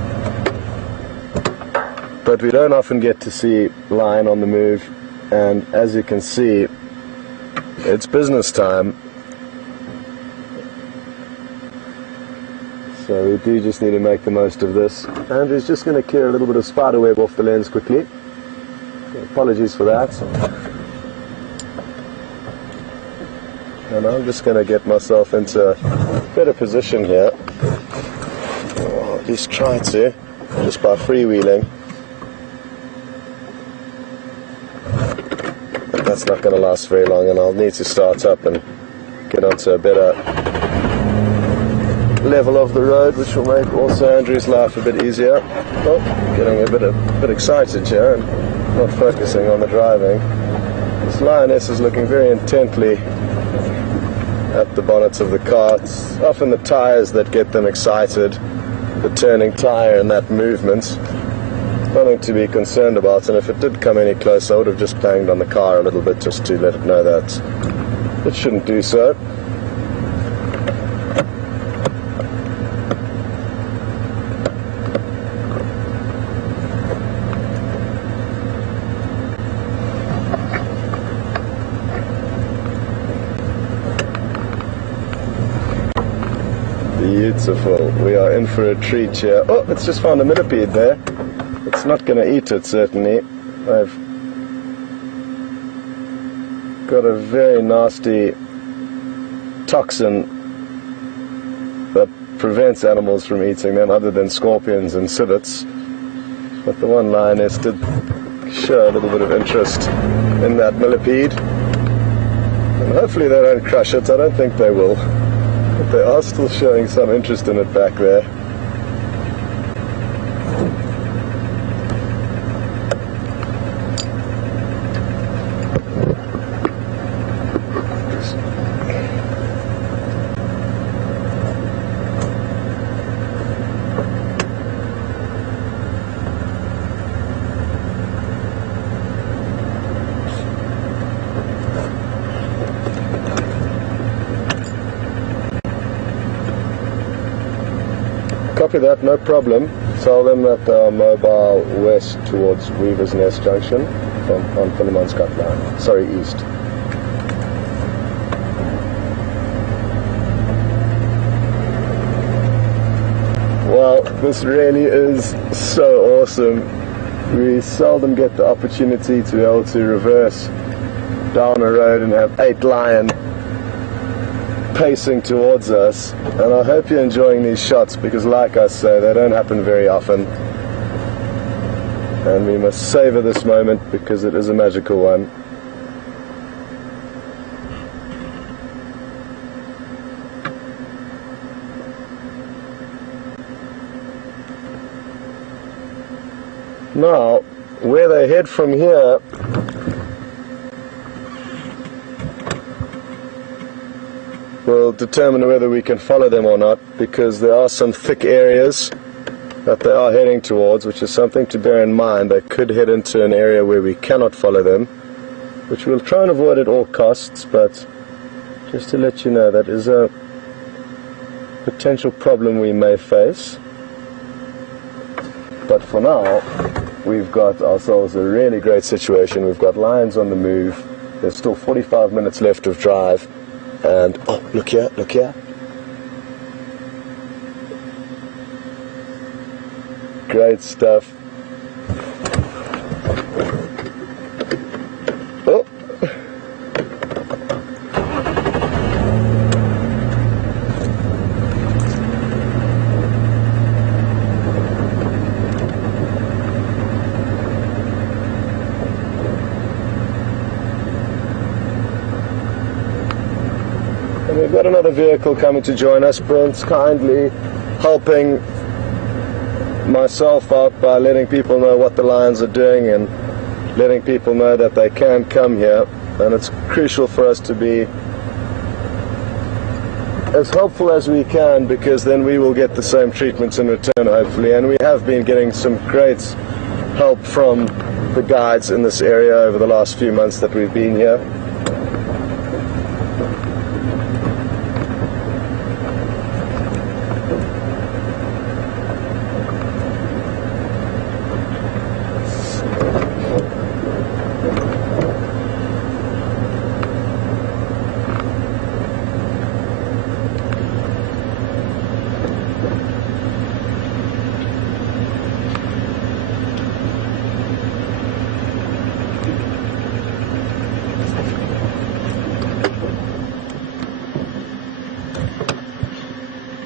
but we don't often get to see lion on the move, and as you can see, it's business time. So we do just need to make the most of this. Andrew's just going to clear a little bit of spider web off the lens quickly. Apologies for that. And I'm just going to get myself into a better position here. Or at least try to, just by freewheeling. But that's not going to last very long, and I'll need to start up and get onto a better level of the road, which will make also Andrew's life a bit easier. Oh, getting a bit excited here and not focusing on the driving. This lioness is looking very intently at the bonnets of the car. It's often the tires that get them excited, the turning tire and that movement. Nothing to be concerned about, and if it did come any closer, I would have just banged on the car a little bit just to let it know that it shouldn't do so. Beautiful. We are in for a treat here. Oh, it's just found a millipede there. It's not going to eat it, certainly. I've got a very nasty toxin that prevents animals from eating them, other than scorpions and civets. But the one lioness did show a little bit of interest in that millipede. And hopefully they don't crush it. I don't think they will. But they are still showing some interest in it back there. Copy that, no problem. Tell them that they are mobile west towards Weaver's Nest Junction on Philemon's-Cut line. Sorry, east. Well, this really is so awesome. We seldom get the opportunity to be able to reverse down a road and have 8 lion pacing towards us, and I hope you're enjoying these shots, because like I say, they don't happen very often, and we must savor this moment because it is a magical one. Now, where they head from here will determine whether we can follow them or not, because there are some thick areas that they are heading towards, which is something to bear in mind. They could head into an area where we cannot follow them, which we'll try and avoid at all costs, but just to let you know, that is a potential problem we may face. But for now, we've got ourselves a really great situation. We've got lions on the move. There's still 45 minutes left of drive. And, oh, look here, look here. Great stuff. Oh. And we've got another vehicle coming to join us. Brent's kindly helping myself out by letting people know what the lions are doing and letting people know that they can come here. And it's crucial for us to be as helpful as we can, because then we will get the same treatments in return, hopefully. And we have been getting some great help from the guides in this area over the last few months that we've been here.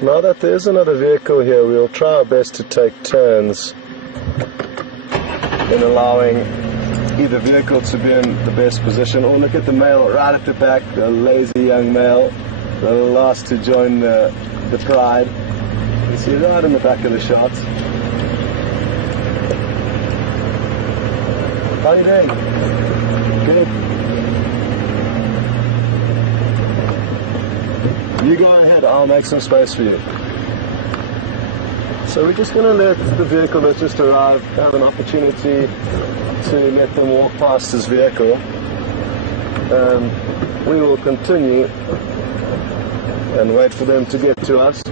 Now that there is another vehicle here, we'll try our best to take turns in allowing either vehicle to be in the best position. Oh, look at the male right at the back, the lazy young male, the last to join the pride. You see right in the back of the shot. How are you doing? Good. You go ahead, I'll make some space for you. So we're just going to let the vehicle that's just arrived have an opportunity to let them walk past his vehicle. We will continue and wait for them to get to us.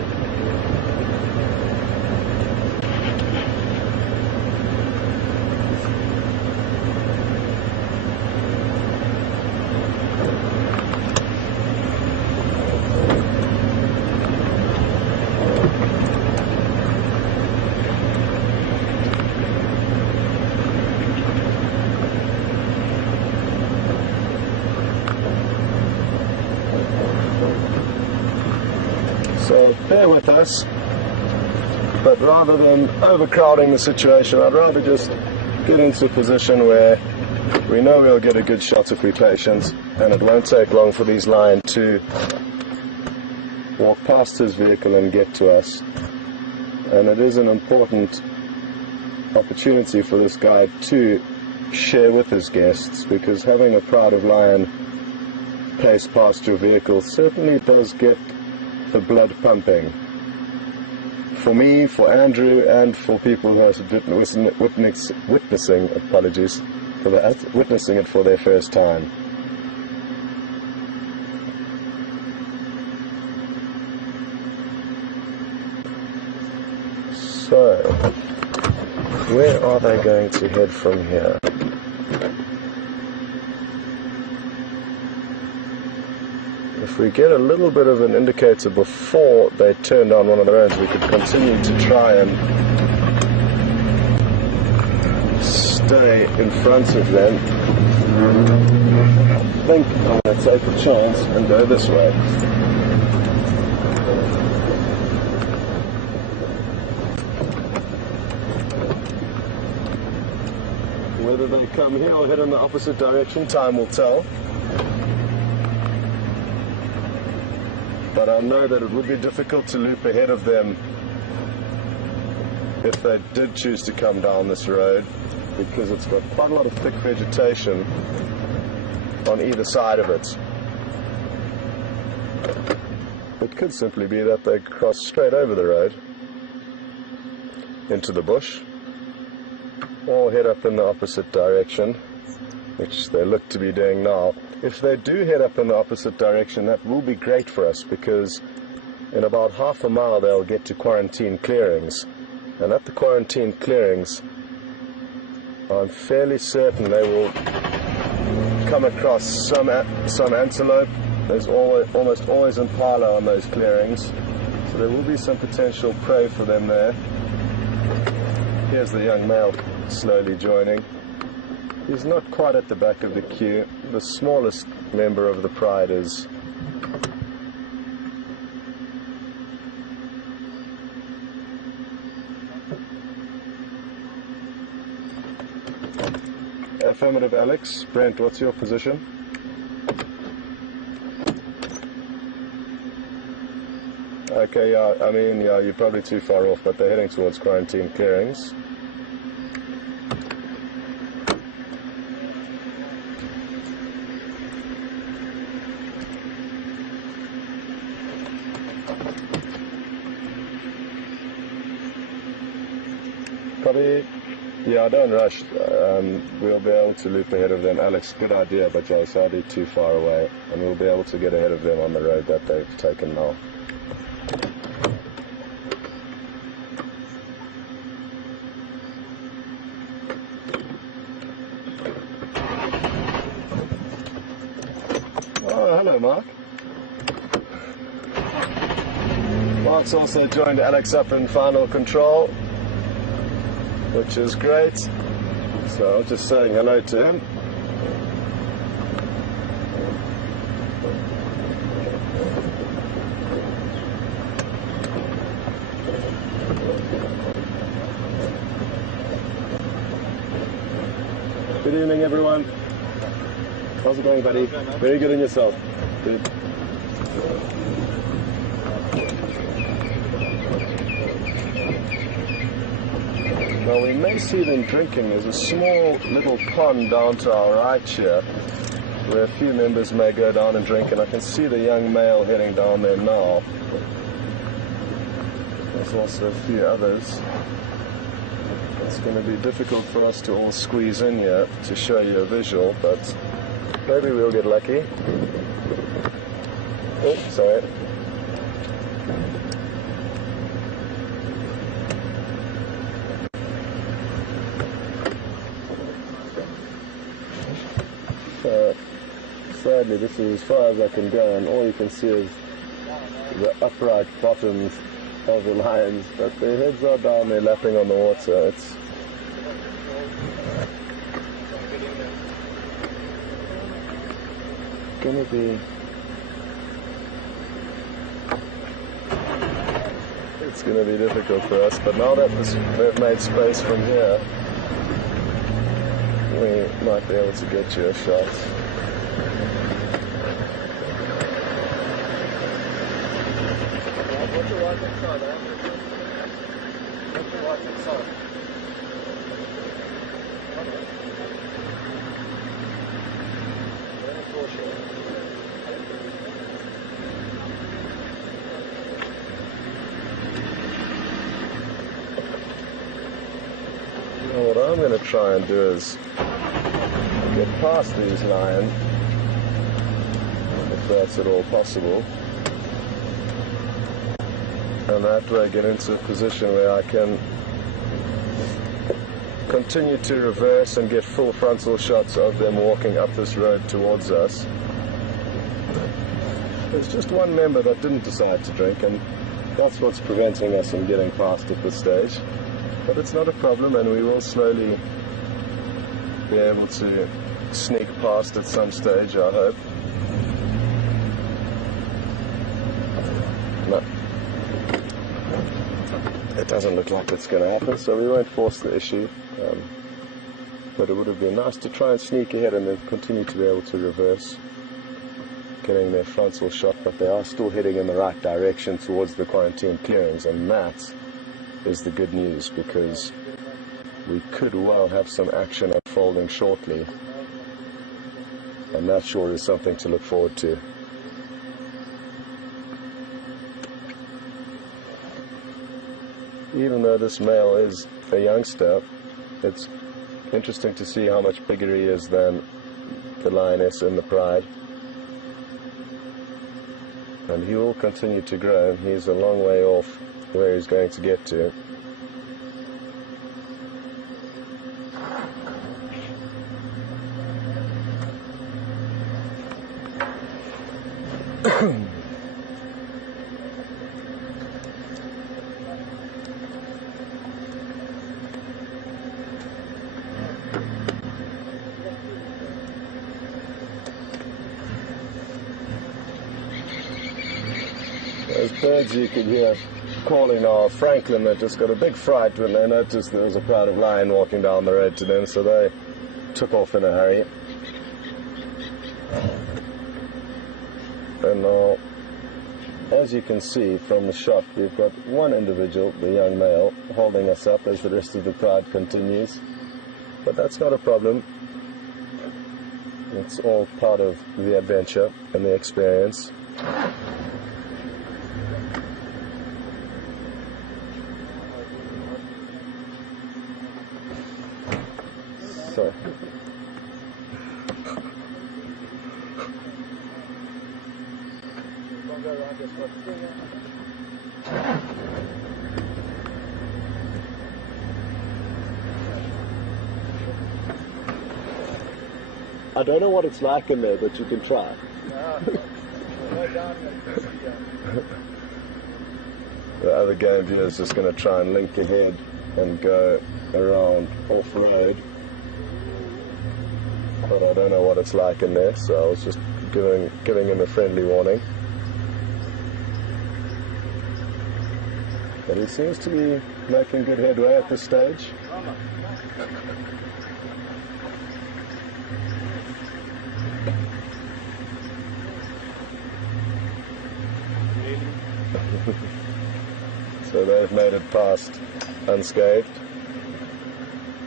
So bear with us, but rather than overcrowding the situation, I'd rather just get into a position where we know we'll get a good shot if we're patient, and it won't take long for these lions to walk past his vehicle and get to us. And it is an important opportunity for this guide to share with his guests, because having a pride of lion pace past your vehicle certainly does get the blood pumping. For me, for Andrew, and for people who are witnessing, apologies, for witnessing it for their first time. So, where are they going to head from here? If we get a little bit of an indicator before they turn down one of the roads, we could continue to try and stay in front of them. I think I'm going to take a chance and go this way. Whether they come here or head in the opposite direction, time will tell. But I know that it would be difficult to loop ahead of them if they did choose to come down this road, because it's got quite a lot of thick vegetation on either side of it. It could simply be that they cross straight over the road into the bush, or head up in the opposite direction, which they look to be doing now. If they do head up in the opposite direction, that will be great for us, because in about half a mile they'll get to quarantine clearings, and at the quarantine clearings I'm fairly certain they will come across some antelope. There's almost always impala on those clearings, so there will be some potential prey for them there. here's the young male slowly joining. He's not quite at the back of the queue. The smallest member of the pride is affirmative, Alex. Brent, what's your position? Okay, yeah, I mean, yeah, you're probably too far off, but they're heading towards quarantine clearings. Probably, yeah, don't rush. We'll be able to loop ahead of them. Alex, good idea, but yeah, it's already too far away, and we'll be able to get ahead of them on the road that they've taken now. Oh, hello, Mark. Mark's also joined Alex up in final control, which is great. So I was just saying hello to him. Good evening, everyone. How's it going, buddy? Very good, and yourself? Good. Now we may see them drinking. There's a small little pond down to our right here where a few members may go down and drink, and I can see the young male heading down there now. There's also a few others. It's going to be difficult for us to all squeeze in here to show you a visual, but maybe we'll get lucky. Oh, sorry. Sadly, this is as far as I can go, and all you can see is the upright bottoms of the lions, but their heads are down there lapping on the water. It's gonna be difficult for us, but now that they've made space from here, we might be able to get you a shot. What's your right hand side, What's your right hand side? Very cautious. Now what I'm going to try and do is get past these lions, if that's at all possible. And that way get into a position where I can continue to reverse and get full frontal shots of them walking up this road towards us. There's just one member that didn't decide to drink, and that's what's preventing us from getting past at this stage. But it's not a problem, and we will slowly be able to sneak past at some stage, I hope. No. It doesn't look like it's going to happen, so we won't force the issue. But it would have been nice to try and sneak ahead and then continue to be able to reverse, getting their frontal shot, but they are still heading in the right direction towards the quarantine clearings, and that is the good news, because we could well have some action unfolding shortly, and that sure is something to look forward to. Even though this male is a youngster, it's interesting to see how much bigger he is than the lioness in the pride. And he will continue to grow. He's a long way off where he's going to get to. Those birds you could hear calling now, Franklin, they just got a big fright when they noticed there was a crowd of lion walking down the road to them, so they took off in a hurry. And now, as you can see from the shot, we've got one individual, the young male, holding us up as the rest of the pride continues. But that's not a problem. It's all part of the adventure and the experience. So, I don't know what it's like in there, but you can try. The other game viewer is just going to try and link ahead and go around off-road. But I don't know what it's like in there, so I was just giving him a friendly warning. But he seems to be making good headway at this stage. So they've made it past unscathed,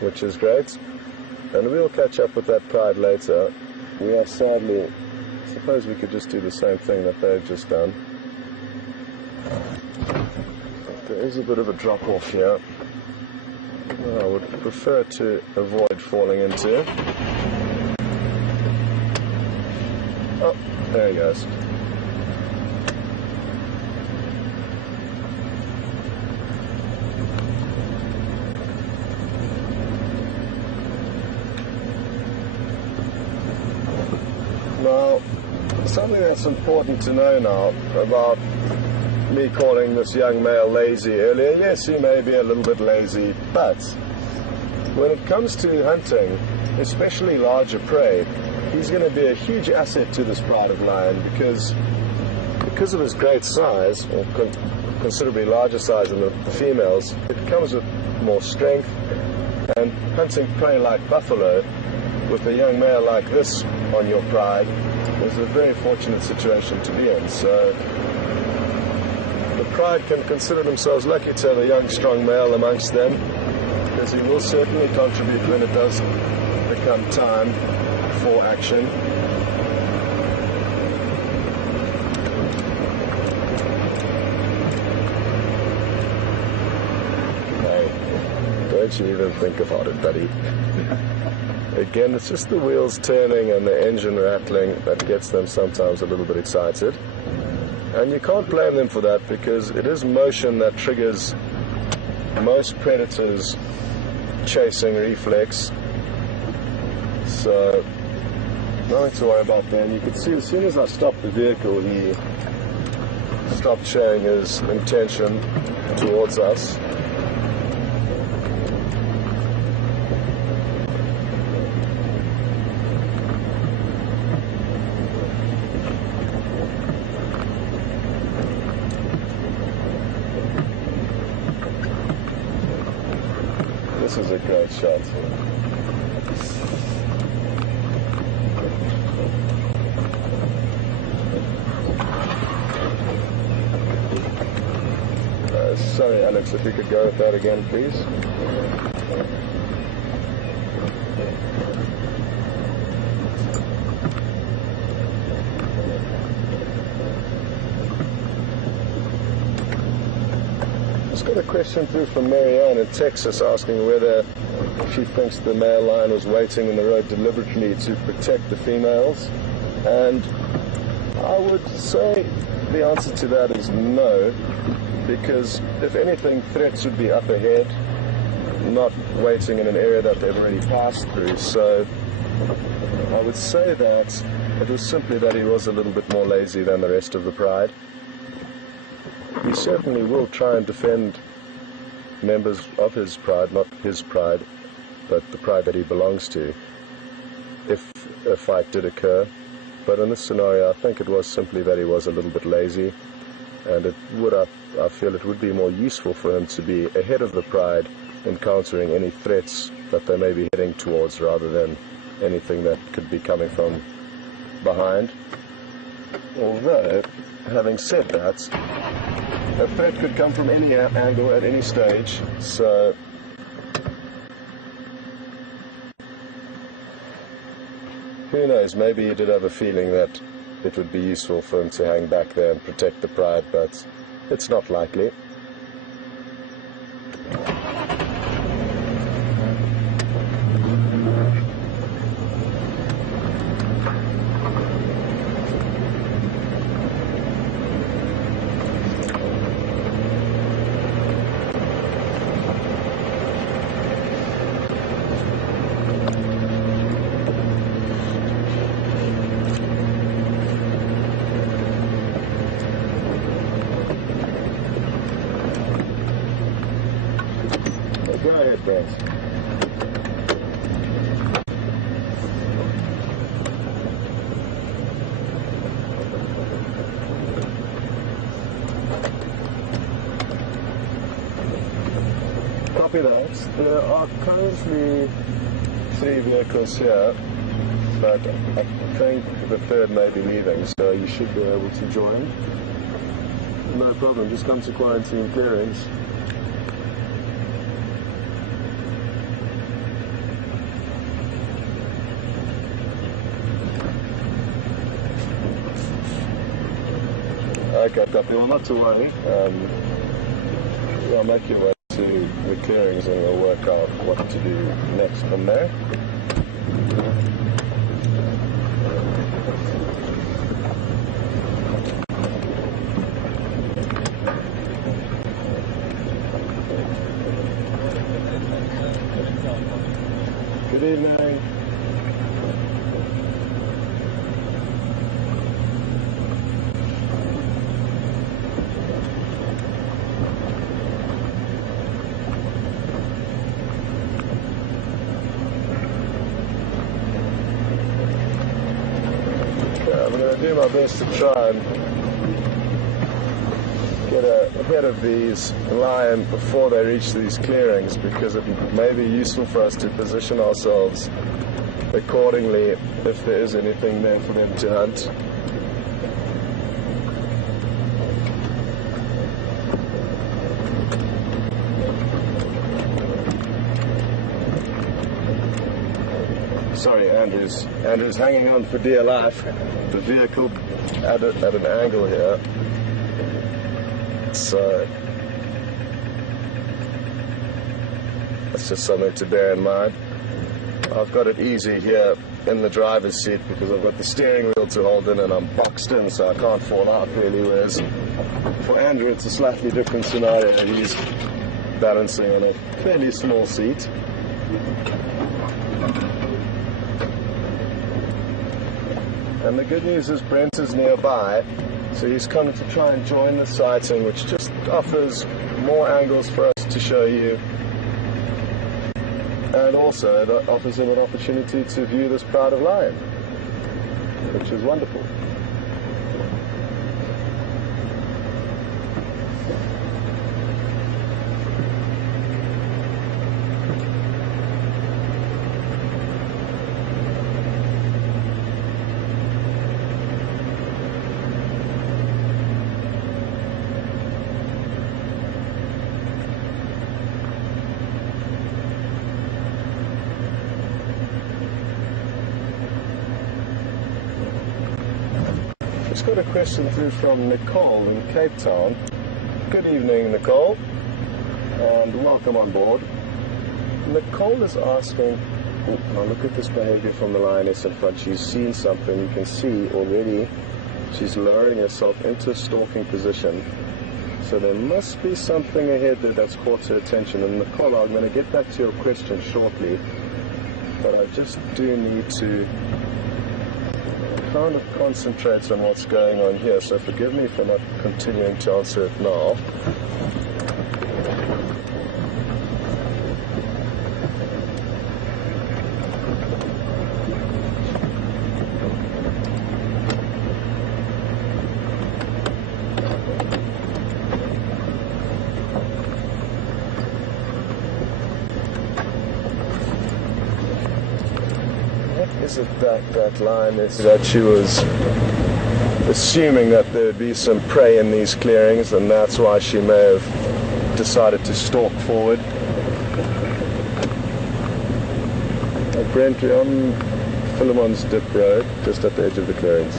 which is great. And we'll catch up with that pride later. We are sadly, I suppose we could just do the same thing that they've just done. There is a bit of a drop off here. I would prefer to avoid falling into. Oh, there he goes. Now, something that's important to know now about me calling this young male lazy earlier. Yes, he may be a little bit lazy, but when it comes to hunting, especially larger prey, he's going to be a huge asset to this pride of lion because of his great size, or considerably larger size than the females. It comes with more strength, and hunting prey like buffalo with a young male like this on your pride is a very fortunate situation to be in. So the pride can consider themselves lucky to have a young, strong male amongst them, because he will certainly contribute when it does become time for action. Hey, don't you even think about it, buddy. Again, it's just the wheels turning and the engine rattling that gets them sometimes a little bit excited. And you can't blame them for that, because it is motion that triggers most predators' chasing reflex. So, nothing to worry about there. And you can see as soon as I stopped the vehicle, he stopped showing his intention towards us. This is a great shot. Sorry, Alex, if you could go with that again, please. Just got a question through from Marianne in Texas asking whether she thinks the male lion was waiting in the road deliberately to protect the females. And I would say the answer to that is no, because if anything, threats would be up ahead, not waiting in an area that they've already passed through. So I would say that it was simply that he was a little bit more lazy than the rest of the pride. He certainly will try and defend members of his pride, not his pride, but the pride that he belongs to, if a fight did occur. But in this scenario, I think it was simply that he was a little bit lazy. and I feel it would be more useful for him to be ahead of the pride, encountering any threats that they may be heading towards, rather than anything that could be coming from behind. Although, having said that, a threat could come from any angle at any stage, so who knows, maybe he did have a feeling that it would be useful for him to hang back there and protect the pride, but it's not likely. Go ahead, Brent. Copy that. There are currently 3 vehicles here, but I think the third may be leaving, so you should be able to join. No problem, just come to quarantine clearings. Okay, copy. Well, not to worry. I'll make your way to the clearings and we'll work out what to do next from there. Good evening. I'm going to do my best to try and get ahead of these lion before they reach these clearings, because it may be useful for us to position ourselves accordingly if there is anything there for them to hunt. Sorry, Andrew's hanging on for dear life. The vehicle at an angle here. So that's just something to bear in mind. I've got it easy here in the driver's seat because I've got the steering wheel to hold in and I'm boxed in, so I can't fall out really, whereas for Andrew it's a slightly different scenario. He's balancing on a fairly small seat. And the good news is Brent is nearby, so he's coming to try and join the sighting, which just offers more angles for us to show you. And also it offers him an opportunity to view this pride of lion, which is wonderful. Just got a question through from Nicole in Cape Town. Good evening, Nicole, and welcome on board. Nicole is asking, now look at this behavior from the lioness in front. She's seen something. You can see already she's lowering herself into a stalking position. So there must be something ahead that's caught her attention. And Nicole, I'm going to get back to your question shortly, but I just do need to kind of concentrate on what's going on here, so forgive me for not continuing to answer it now. of that line is that she was assuming that there would be some prey in these clearings, and that's why she may have decided to stalk forward. Brent, we're on Philemon's Dip Road, just at the edge of the clearings.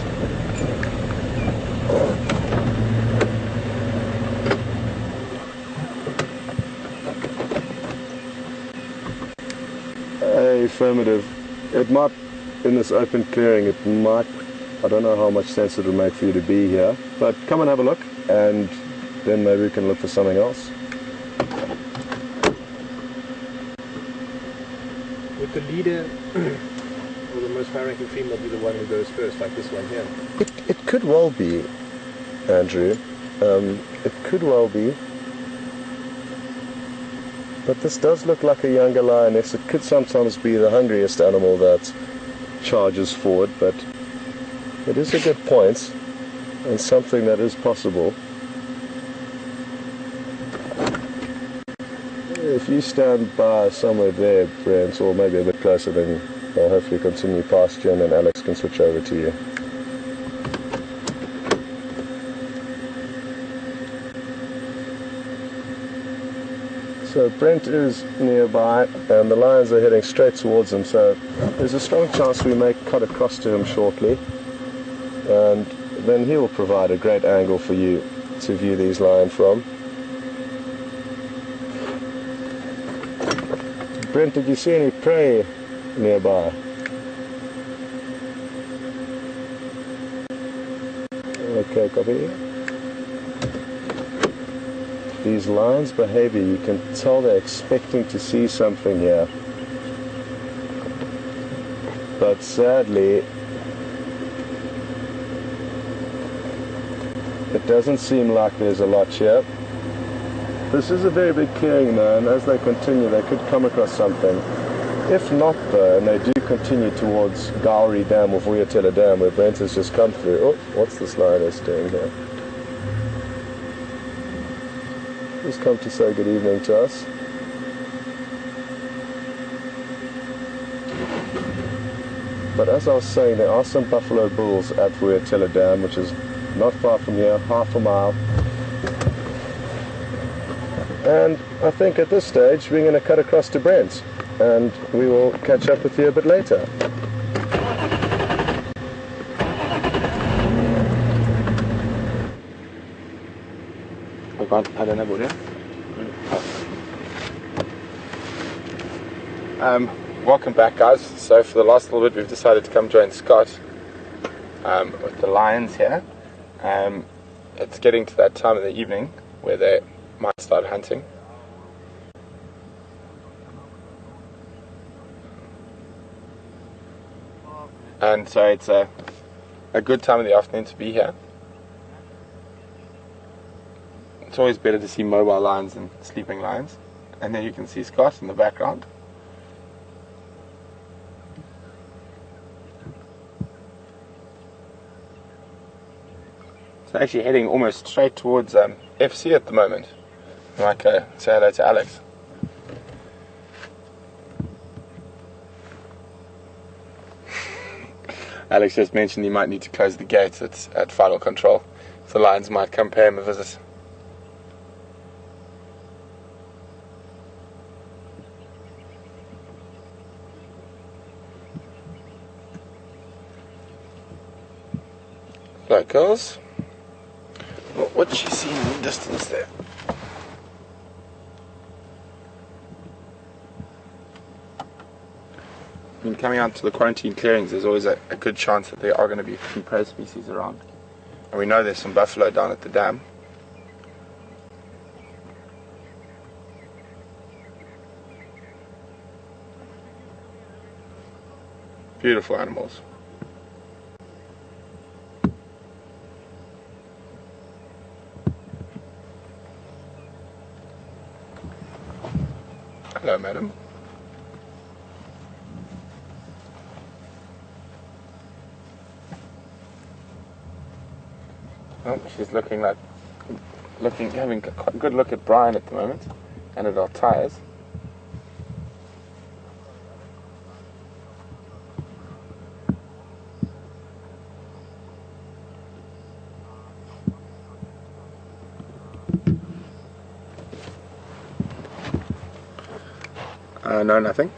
Affirmative. It might, in this open clearing, it might, I don't know how much sense it would make for you to be here, but come and have a look, and then maybe we can look for something else. Would the leader or the most high-ranking female be the one who goes first, like this one here? It could well be, Andrew. It could well be. But this does look like a younger lioness. It could sometimes be the hungriest animal that charges forward, but it is a good point and something that is possible. If you stand by somewhere there, Brent, or maybe a bit closer, then I'll hopefully continue past you and then Alex can switch over to you. So Brent is nearby and the lions are heading straight towards him, so there's a strong chance we may cut across to him shortly, and then he will provide a great angle for you to view these lions from. Brent, did you see any prey nearby? Okay, copy. These lions' behavior, you can tell they're expecting to see something here. But sadly, it doesn't seem like there's a lot here. This is a very big clearing though, and as they continue, they could come across something. If not though, and they do continue towards Gowrie Dam or Vuyatela Dam, where Brent has just come through. Oh, what's this lioness doing here? He's come to say good evening to us. But as I was saying, there are some buffalo bulls at Vuyatela Dam, which is not far from here, half a mile. And I think at this stage we're going to cut across to Brent, and we will catch up with you a bit later. I don't know about it. Welcome back, guys. So for the last little bit, we've decided to come join Scott with the lions here. It's getting to that time of the evening where they might start hunting. And so it's a good time of the afternoon to be here. It's always better to see mobile lions than sleeping lions. And then you can see Scott in the background. It's actually heading almost straight towards FC at the moment. Like say hello to Alex. Alex just mentioned he might need to close the gates at final control. So the lions might come pay him a visit. Locals. What's she seen in the distance there? I mean, coming out to the quarantine clearings, there's always a good chance that there are going to be a few prey species around. And we know there's some buffalo down at the dam. Beautiful animals. Hello, madam. Oh, she's having quite a good look at Brian at the moment, and at our tyres. No, nothing.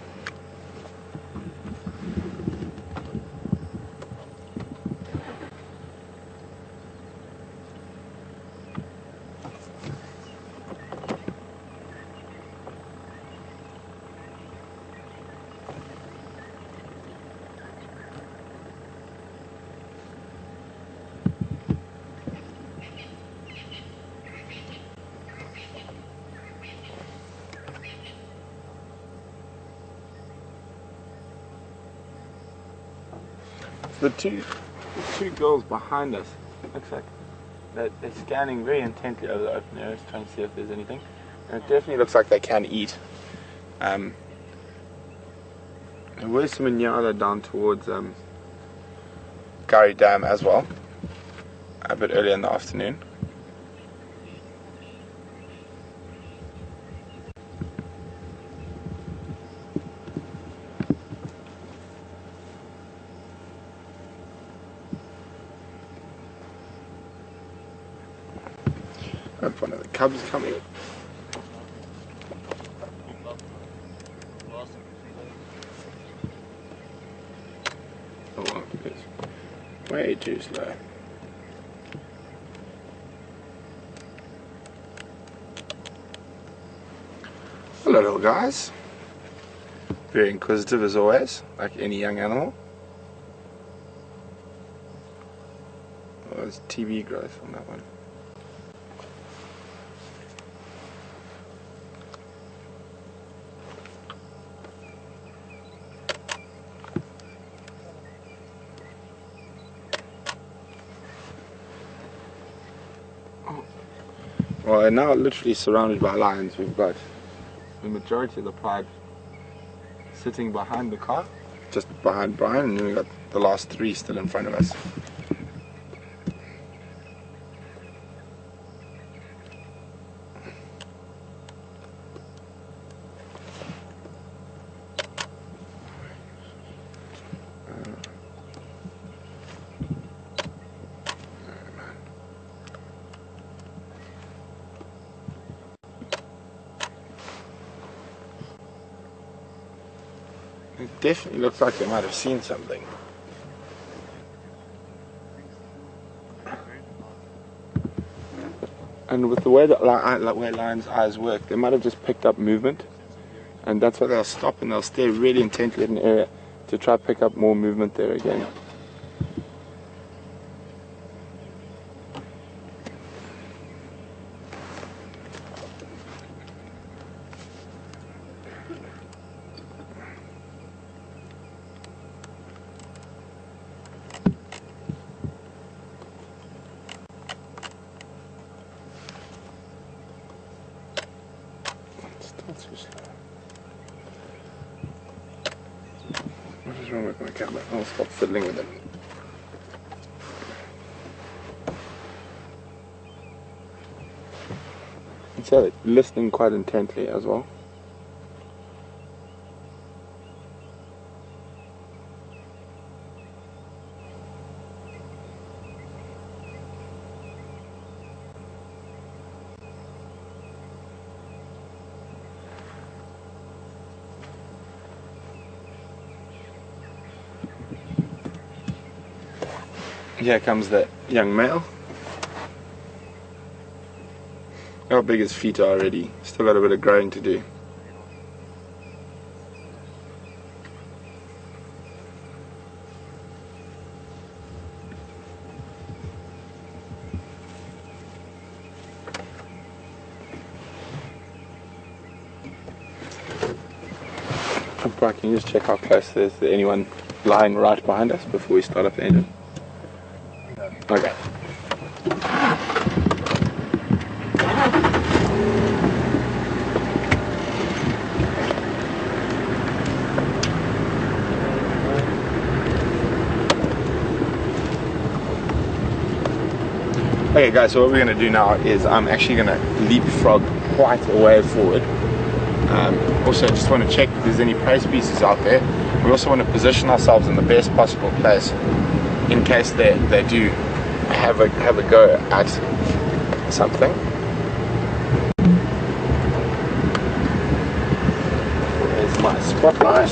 The two girls behind us, looks like they're scanning very intently over the open areas, trying to see if there's anything. And it definitely looks like they can eat. There was some inyala down towards Gary Dam as well, a bit earlier in the afternoon. Hope one of the cubs coming. Oh wow, it's way too slow. Hello little guys. Very inquisitive as always, like any young animal. Oh, there's TB growth on that one. Well, we're now literally surrounded by lions. We've got the majority of the pride sitting behind the car, just behind Brian, and then we've got the last three still in front of us. It definitely looks like they might have seen something. And with the way that where lions' eyes work, they might have just picked up movement, and that's why they'll stop and they'll stare really intently at an area to try to pick up more movement there again. Too slow. What is wrong with my camera? I'll stop fiddling with it. It's listening quite intently as well. Here comes the young male. How big his feet are already. Still got a bit of growing to do. Right, can you just check how close there's anyone lying right behind us before we start up the engine? Okay. Okay guys, so what we're going to do now is I'm actually going to leapfrog quite a way forward. Also just want to check if there's any prey species out there. We also want to position ourselves in the best possible place in case they do have a go at something. There's my spotlight.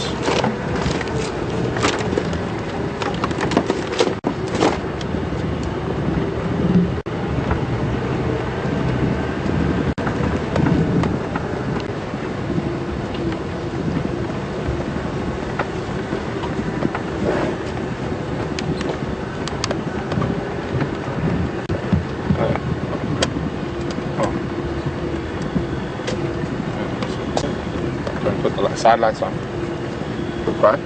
Put the side lights on. Right?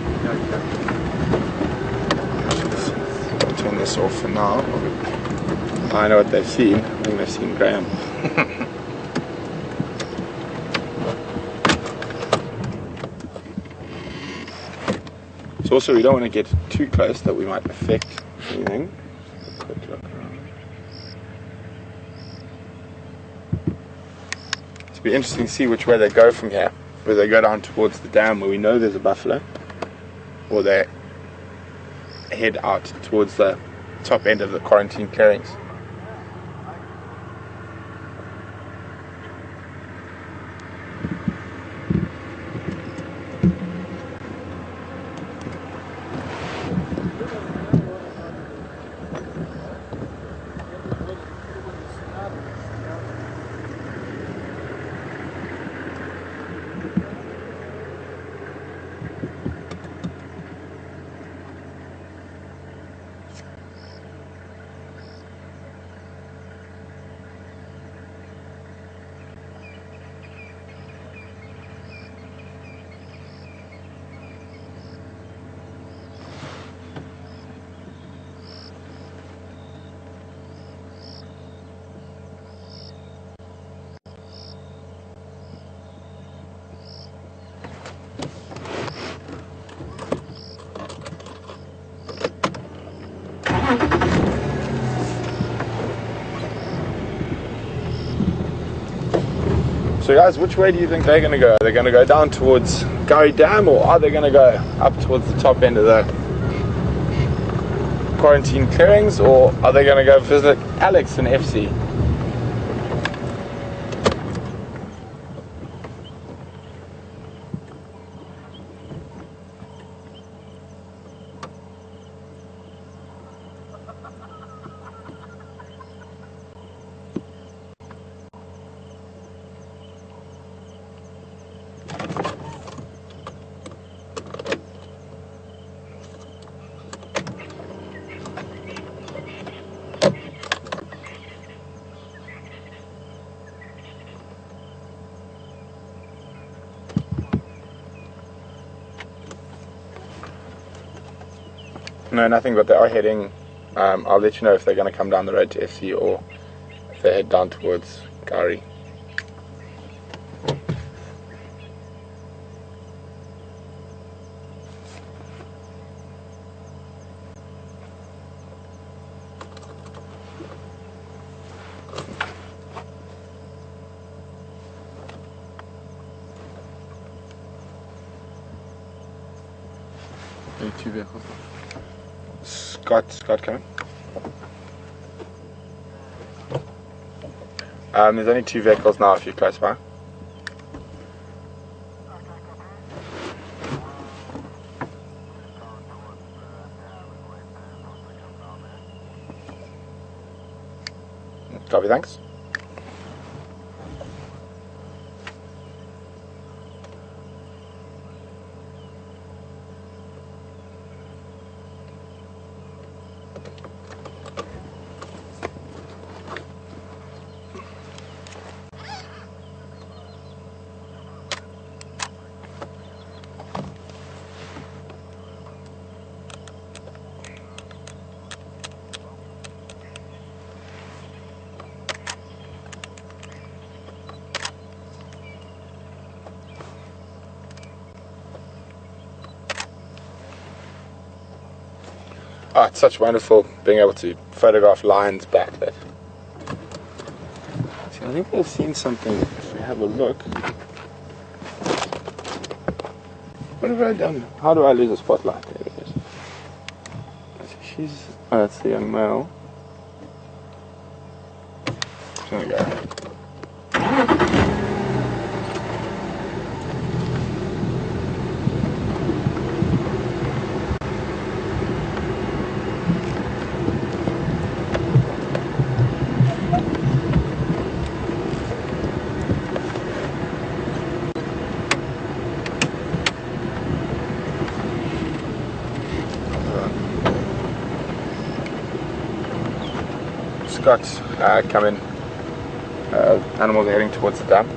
I'll turn this off for now. I know what they've seen. I think they've seen Graham. So also we don't want to get too close that we might affect anything. Quick look around. It'll be interesting to see which way they go from here. Whether they go down towards the dam where we know there's a buffalo, or they head out towards the top end of the quarantine clearings. So guys, which way do you think they're going to go? Are they going to go down towards Gowrie Dam, or are they going to go up towards the top end of the quarantine clearings, or are they going to go visit Alex and FC? No, nothing, but they are heading. I'll let you know if they're going to come down the road to FC or if they head down towards Gowrie. Two vehicles. Scott coming. There's only two vehicles now if you're close by. Copy, thanks. Oh, it's such wonderful being able to photograph lions back there. See, I think they've seen something. If we have a look. What have I done? How do I lose a spotlight? There it is. She's. Oh, that's the young male. There we go. Scott come in. Animals are heading towards the dam.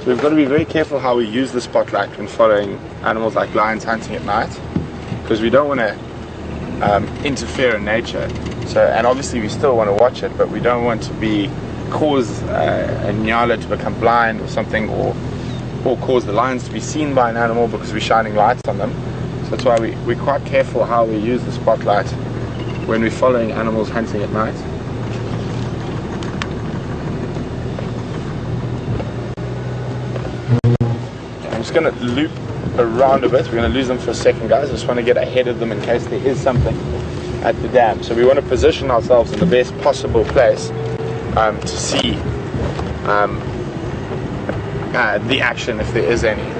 So we've got to be very careful how we use the spotlight when following animals like lions hunting at night, because we don't want to interfere in nature. So, and obviously we still want to watch it, but we don't want to cause a nyala to become blind or something, or cause the lions to be seen by an animal because we're shining lights on them. So that's why we're quite careful how we use the spotlight when we're following animals hunting at night. I'm just going to loop around a bit. We're going to lose them for a second, guys. I just want to get ahead of them in case there is something at the dam. So we want to position ourselves in the best possible place to see the action if there is any.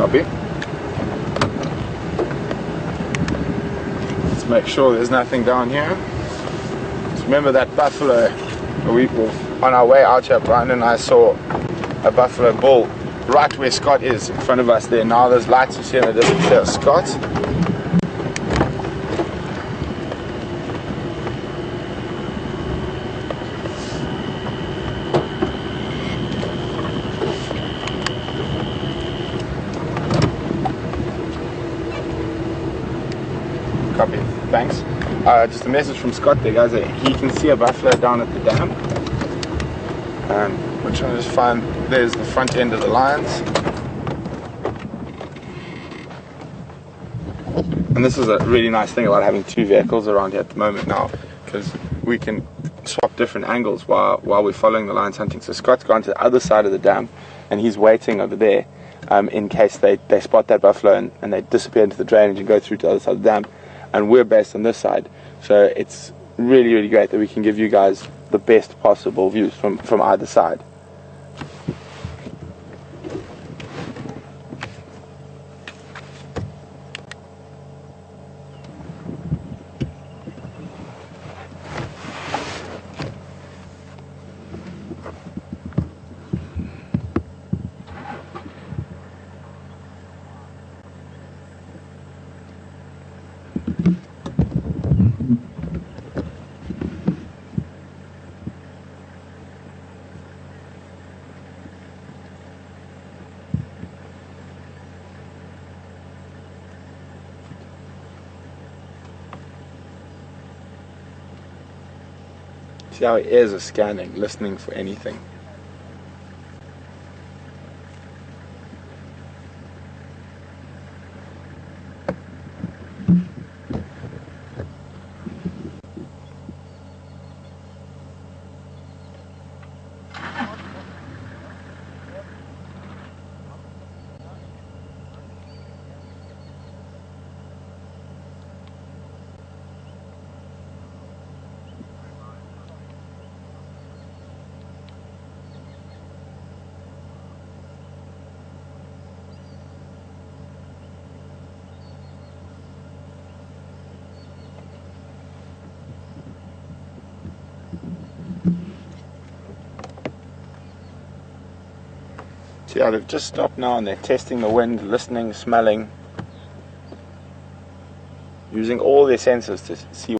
Copy. Let's make sure there's nothing down here. Just remember that buffalo. On our way out here, Brian and I saw a buffalo bull right where Scott is, in front of us there. Now there's lights you see in the distance there. Scott. Copy. Thanks. Just a message from Scott there, guys. He can see a buffalo down at the dam. We're trying to just find, there's the front end of the lions. And this is a really nice thing about having two vehicles around here at the moment now, because we can swap different angles while we're following the lions hunting. So Scott's gone to the other side of the dam and he's waiting over there in case they spot that buffalo and they disappear into the drainage and go through to the other side of the dam. And we're based on this side, so it's really, really great that we can give you guys the best possible views from either side. See how his ears are scanning, listening for anything. So yeah, they've just stopped now and they're testing the wind, listening, smelling. using all their senses to see